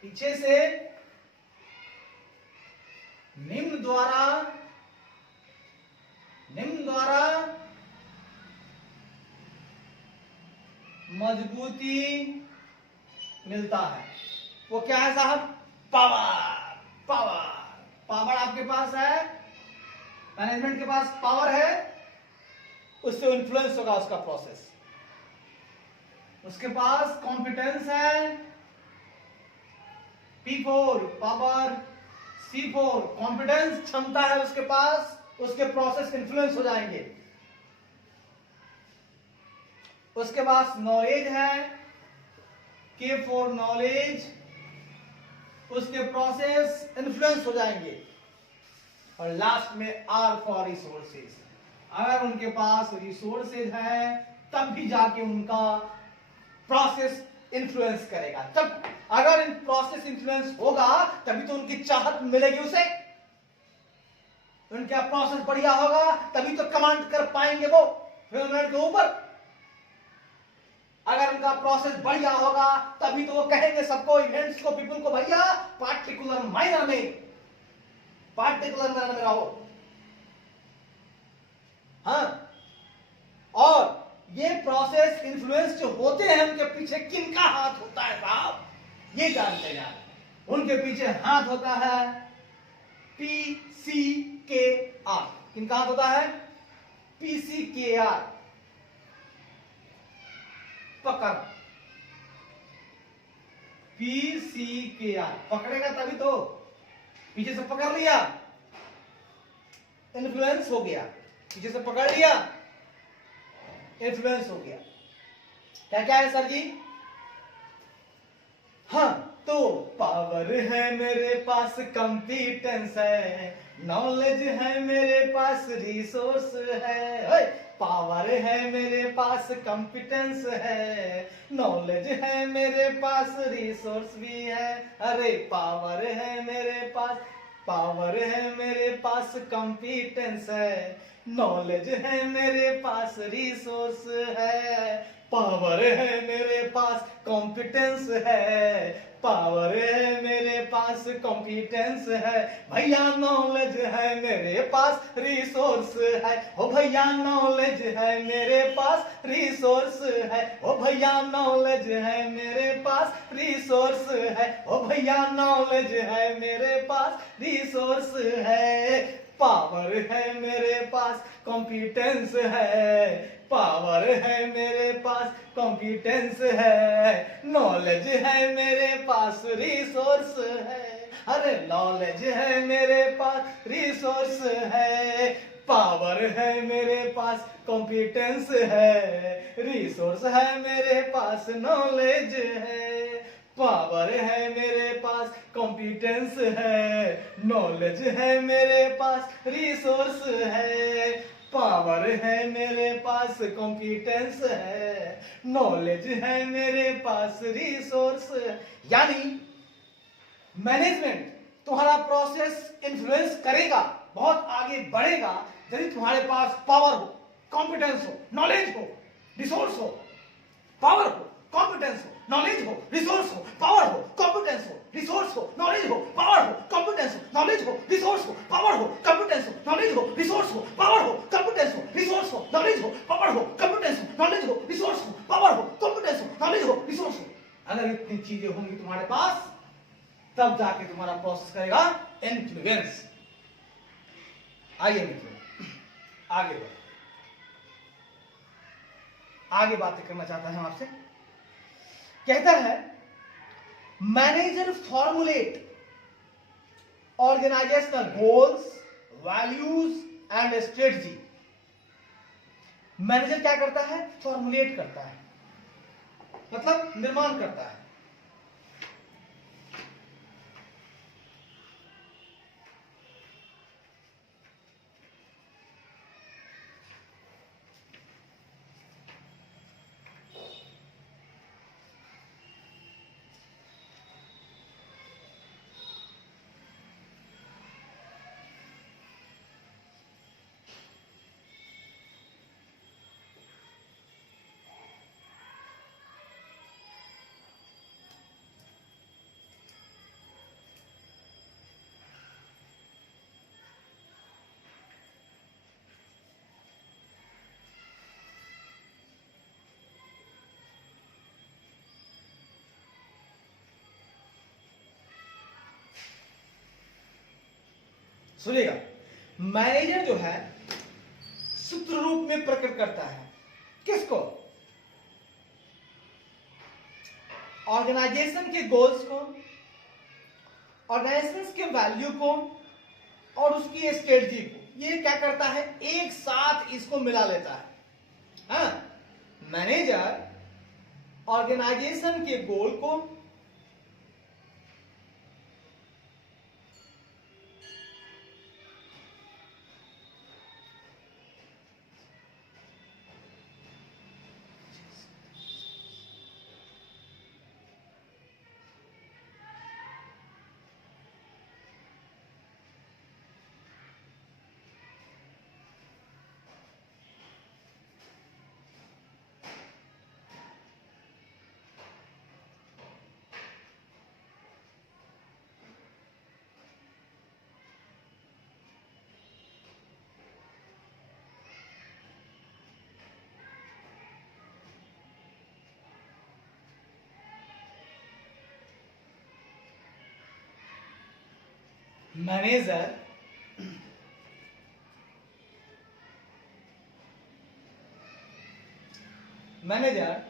पीछे से निम्न द्वारा मजबूती मिलता है। वो क्या है साहब? पावर। पावर पावर आपके पास है, मैनेजमेंट के पास पावर है, उससे इन्फ्लुएंस होगा उसका प्रोसेस। उसके पास कॉम्पिटेंस है, P4 पावर, C4 कॉन्फिडेंस, क्षमता है उसके पास, उसके प्रोसेस इन्फ्लुएंस हो जाएंगे। उसके पास नॉलेज है, K4 नॉलेज, उसके प्रोसेस इन्फ्लुएंस हो जाएंगे। और लास्ट में R फॉर रिसोर्सेज। अगर उनके पास रिसोर्सेज है तब भी जाके उनका प्रोसेस इन्फ्लुएंस करेगा। तब अगर इन प्रोसेस इन्फ्लुएंस होगा तभी तो उनकी चाहत मिलेगी उसे। उनका प्रोसेस बढ़िया होगा तभी तो कमांड कर पाएंगे वो ह्यूमन के ऊपर। अगर उनका प्रोसेस बढ़िया होगा तभी तो वो कहेंगे सबको, इवेंट्स को, पीपल को, भैया पार्टिकुलर माइनर में रहो। हाँ, और ये प्रोसेस इन्फ्लुएंस जो होते हैं उनके पीछे किनका हाथ होता है साहब? ये जानते जाए। उनके पीछे हाथ होता है PCKR। किनका हाथ होता है? PCKR। पकड़, PCKR पकड़ेगा तभी तो। पीछे से पकड़ लिया, इन्फ्लुएंस हो गया। पीछे से पकड़ लिया, इन्फ्लुएंस हो गया। क्या क्या है सर जी? हाँ, तो पावर है मेरे पास, कॉम्पिटेंस है, नॉलेज है मेरे पास, रिसोर्स है। पावर है मेरे पास, कॉम्पिटेंस है, नॉलेज है मेरे पास, रिसोर्स भी है। अरे पावर है मेरे पास, पावर है मेरे पास, कॉम्पिटेंस है, नॉलेज है मेरे पास, रिसोर्स है। पावर है मेरे पास, कॉम्पिटेंस है, पावर है मेरे पास, कॉम्पिटेंस है, भैया नॉलेज है मेरे पास, रिसोर्स है। ओ भैया नॉलेज है मेरे पास, रिसोर्स है। ओ भैया नॉलेज है मेरे पास, रिसोर्स है। ओ भैया नॉलेज है मेरे पास, रिसोर्स है। पावर है मेरे पास, कॉम्पिटेंस है, पावर है मेरे पास, कॉम्पिटेंस है, नॉलेज है मेरे पास, रिसोर्स है। अरे नॉलेज है मेरे पास, रिसोर्स है, पावर है मेरे पास, कॉम्पिटेंस है, रिसोर्स है मेरे पास, नॉलेज है। पावर है मेरे पास, कॉम्पिटेंस है, नॉलेज है मेरे पास, रिसोर्स है। पावर है मेरे पास, कॉम्पिटेंस है, नॉलेज है मेरे पास, रिसोर्स। यानी मैनेजमेंट तुम्हारा प्रोसेस इन्फ्लुएंस करेगा, बहुत आगे बढ़ेगा यदि तुम्हारे पास पावर हो, कॉम्पिटेंस हो, नॉलेज हो, रिसोर्स हो। पावर हो, कॉम्पिटेंस हो, नॉलेज हो, रिसोर्स हो, पावर हो, कॉम्पिटेंस हो, रिसोर्स हो, नॉलेज हो, पावर हो, कॉम्पिटेंस हो, नॉलेज हो, रिसोर्स हो, पावर हो, कॉम्पिटेंस हो, नॉलेज हो, रिसोर्स हो, पावर हो, कॉम्पिटेंस हो, रिसोर्स हो, नॉलेज हो, पावर हो, कॉम्पिटेंस हो, नॉलेज हो, रिसोर्स हो, पावर हो, कॉम्पिटेंस हो, नॉलेज हो, रिसोर्स हो। अगर इतनी चीजें होंगी तुम्हारे पास, तब जाके तुम्हारा प्रोसेस करेगा इन्फ्लुएंस। आइए मित्रों आगे बढ़ो, आगे बातें करना चाहता हूं आपसे। कहता है manager formulate organisational goals, values and strategy. Manager क्या करता है? फॉर्मुलेट करता है, मतलब निर्माण करता है। सुनिएगा, मैनेजर जो है सूत्र रूप में प्रकट करता है किसको? ऑर्गेनाइजेशन के गोल्स को, ऑर्गेनाइजेशन के वैल्यू को और उसकी स्ट्रेटजी को। ये क्या करता है? एक साथ इसको मिला लेता है। हाँ? मैनेजर ऑर्गेनाइजेशन के गोल को, मैनेजर मैनेजर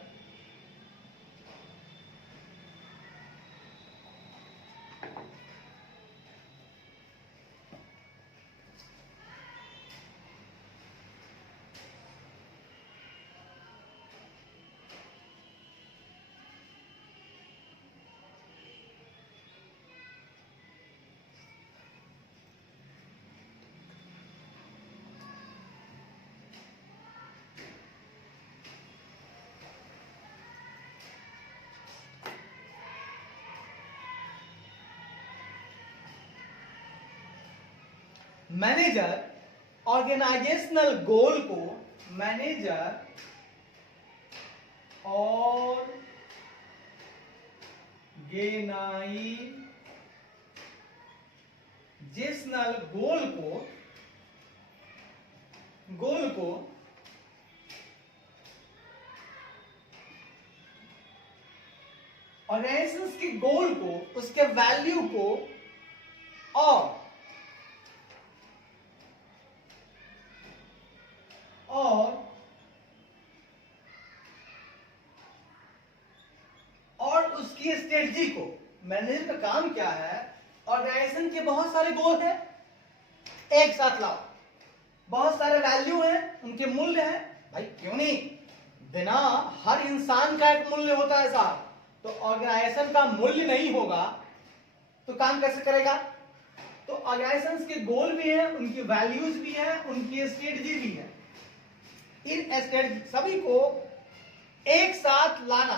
मैनेजर ऑर्गेनाइजेशनल गोल को, मैनेजर ऑर्गेनाइजेशनल गोल को ऑर्गेनाइजेशन के गोल को, उसके वैल्यू को और उसकी स्ट्रेटजी को। मैनेजर का काम क्या है, ऑर्गेनाइजेशन के बहुत सारे गोल हैं, एक साथ लाओ, बहुत सारे वैल्यू हैं, उनके मूल्य हैं। भाई क्यों नहीं, बिना, हर इंसान का एक मूल्य होता है साहब, तो ऑर्गेनाइजेशन का मूल्य नहीं होगा तो काम कैसे करेगा। तो ऑर्गेनाइजेशन के गोल भी हैं, उनकी वैल्यूज भी हैं, उनकी स्ट्रेटजी भी है। इन स्ट्रेटजी सभी को एक साथ लाना,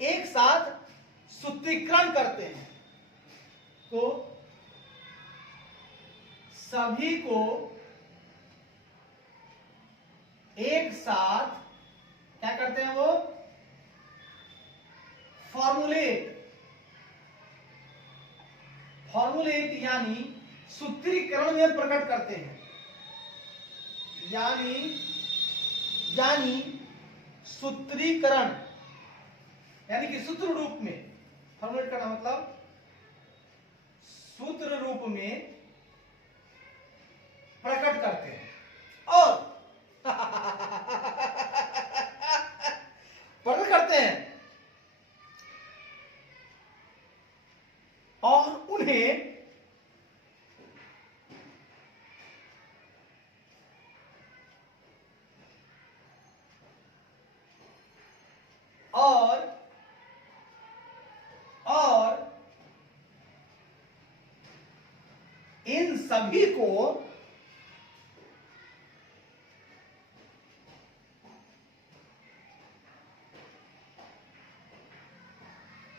एक साथ सूत्रीकरण करते हैं। तो सभी को एक साथ क्या करते हैं, वो फॉर्मुलेट यानी सूत्रीकरण में प्रकट करते हैं, यानी सूत्रीकरण यानी कि सूत्र रूप में, फॉर्मुलेट करना मतलब सूत्र रूप में प्रकट करते हैं और प्रकट करते हैं और उन्हें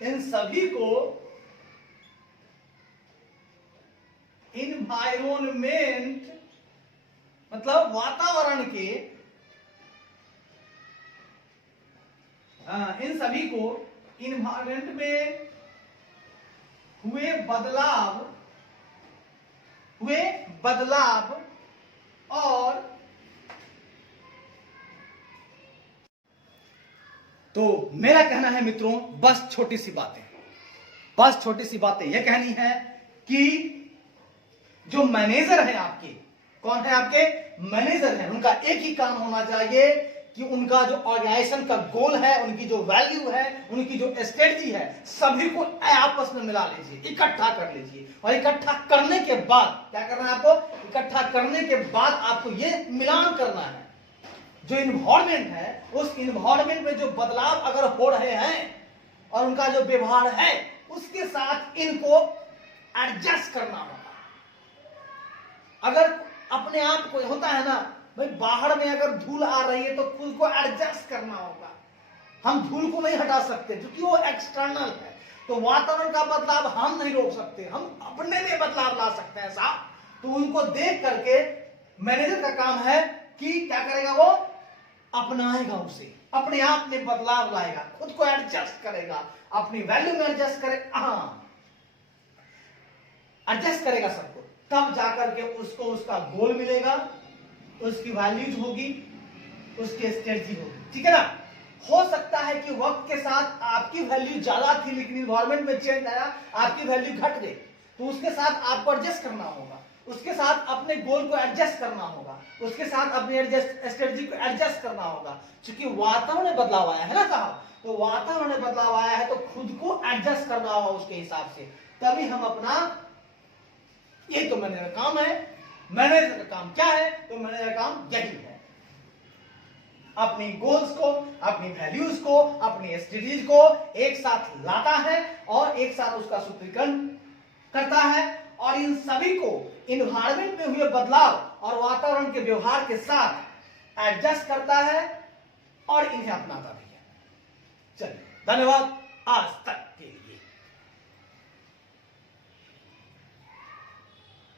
इन सभी को इन्वायरमेंट मतलब वातावरण के, इन सभी को इन्वायरमेंट में हुए बदलाव और तो मेरा कहना है मित्रों, बस छोटी सी बातें यह कहनी है कि जो मैनेजर है आपके, कौन है आपके मैनेजर हैं, उनका एक ही काम होना चाहिए कि उनका जो ऑर्गेनाइजेशन का गोल है, उनकी जो वैल्यू है, उनकी जो स्ट्रेटजी है, सभी को आपस में मिला लीजिए, इकट्ठा कर लीजिए। और इकट्ठा करने के बाद क्या करना है आपको, इकट्ठा करने के बाद आपको ये मिलान करना है, जो इन्वायरमेंट है उस इन्वायरमेंट में जो बदलाव अगर हो रहे हैं और उनका जो व्यवहार है उसके साथ इनको एडजस्ट करना होगा। अगर अपने आप को होता है ना भाई, बाहर में अगर धूल आ रही है तो खुद को एडजस्ट करना होगा, हम धूल को नहीं हटा सकते क्योंकि वो एक्सटर्नल है। तो वातावरण का बदलाव हम नहीं रोक सकते, हम अपने में बदलाव ला सकते हैं साहब। तो उनको देख करके मैनेजर का काम है कि क्या करेगा, वो अपनाएगा, उसे अपने आप में बदलाव लाएगा, खुद को एडजस्ट करेगा, अपनी वैल्यू में एडजस्ट करेगा, एडजस्ट करेगा सबको, तब जाकर के उसको उसका गोल मिलेगा, उसकी वैल्यूज होगी, उसकी स्ट्रेटजी होगी। ठीक है ना। हो सकता है कि वक्त के साथ आपकी वैल्यू ज्यादा थी लेकिन इन्वायरमेंट में चेंज आया, आपकी वैल्यू घट गई, तो उसके साथ आपको एडजस्ट करना होगा, उसके साथ अपने गोल को एडजस्ट करना होगा, उसके साथ अपनी स्ट्रेटजी को एडजस्ट करना होगा। क्योंकि वातावरण में बदलाव आया है ना साहब, तो वातावरण में बदलाव आया है तो खुद को एडजस्ट करना होगा उसके हिसाब से, तभी हम अपना, ये तो मैनेजर का काम है। मैनेजर का काम क्या है, तो मैनेजर का काम यही है, अपनी गोल्स को, अपनी वैल्यूज को, अपनी स्ट्रेटजीज को एक साथ लाता है और एक साथ उसका सूत्रीकरण करता है और इन सभी को इन्वायरमेंट में हुए बदलाव और वातावरण के व्यवहार के साथ एडजस्ट करता है और इन्हें अपनाता भी है। चलिए, धन्यवाद आज तक के लिए।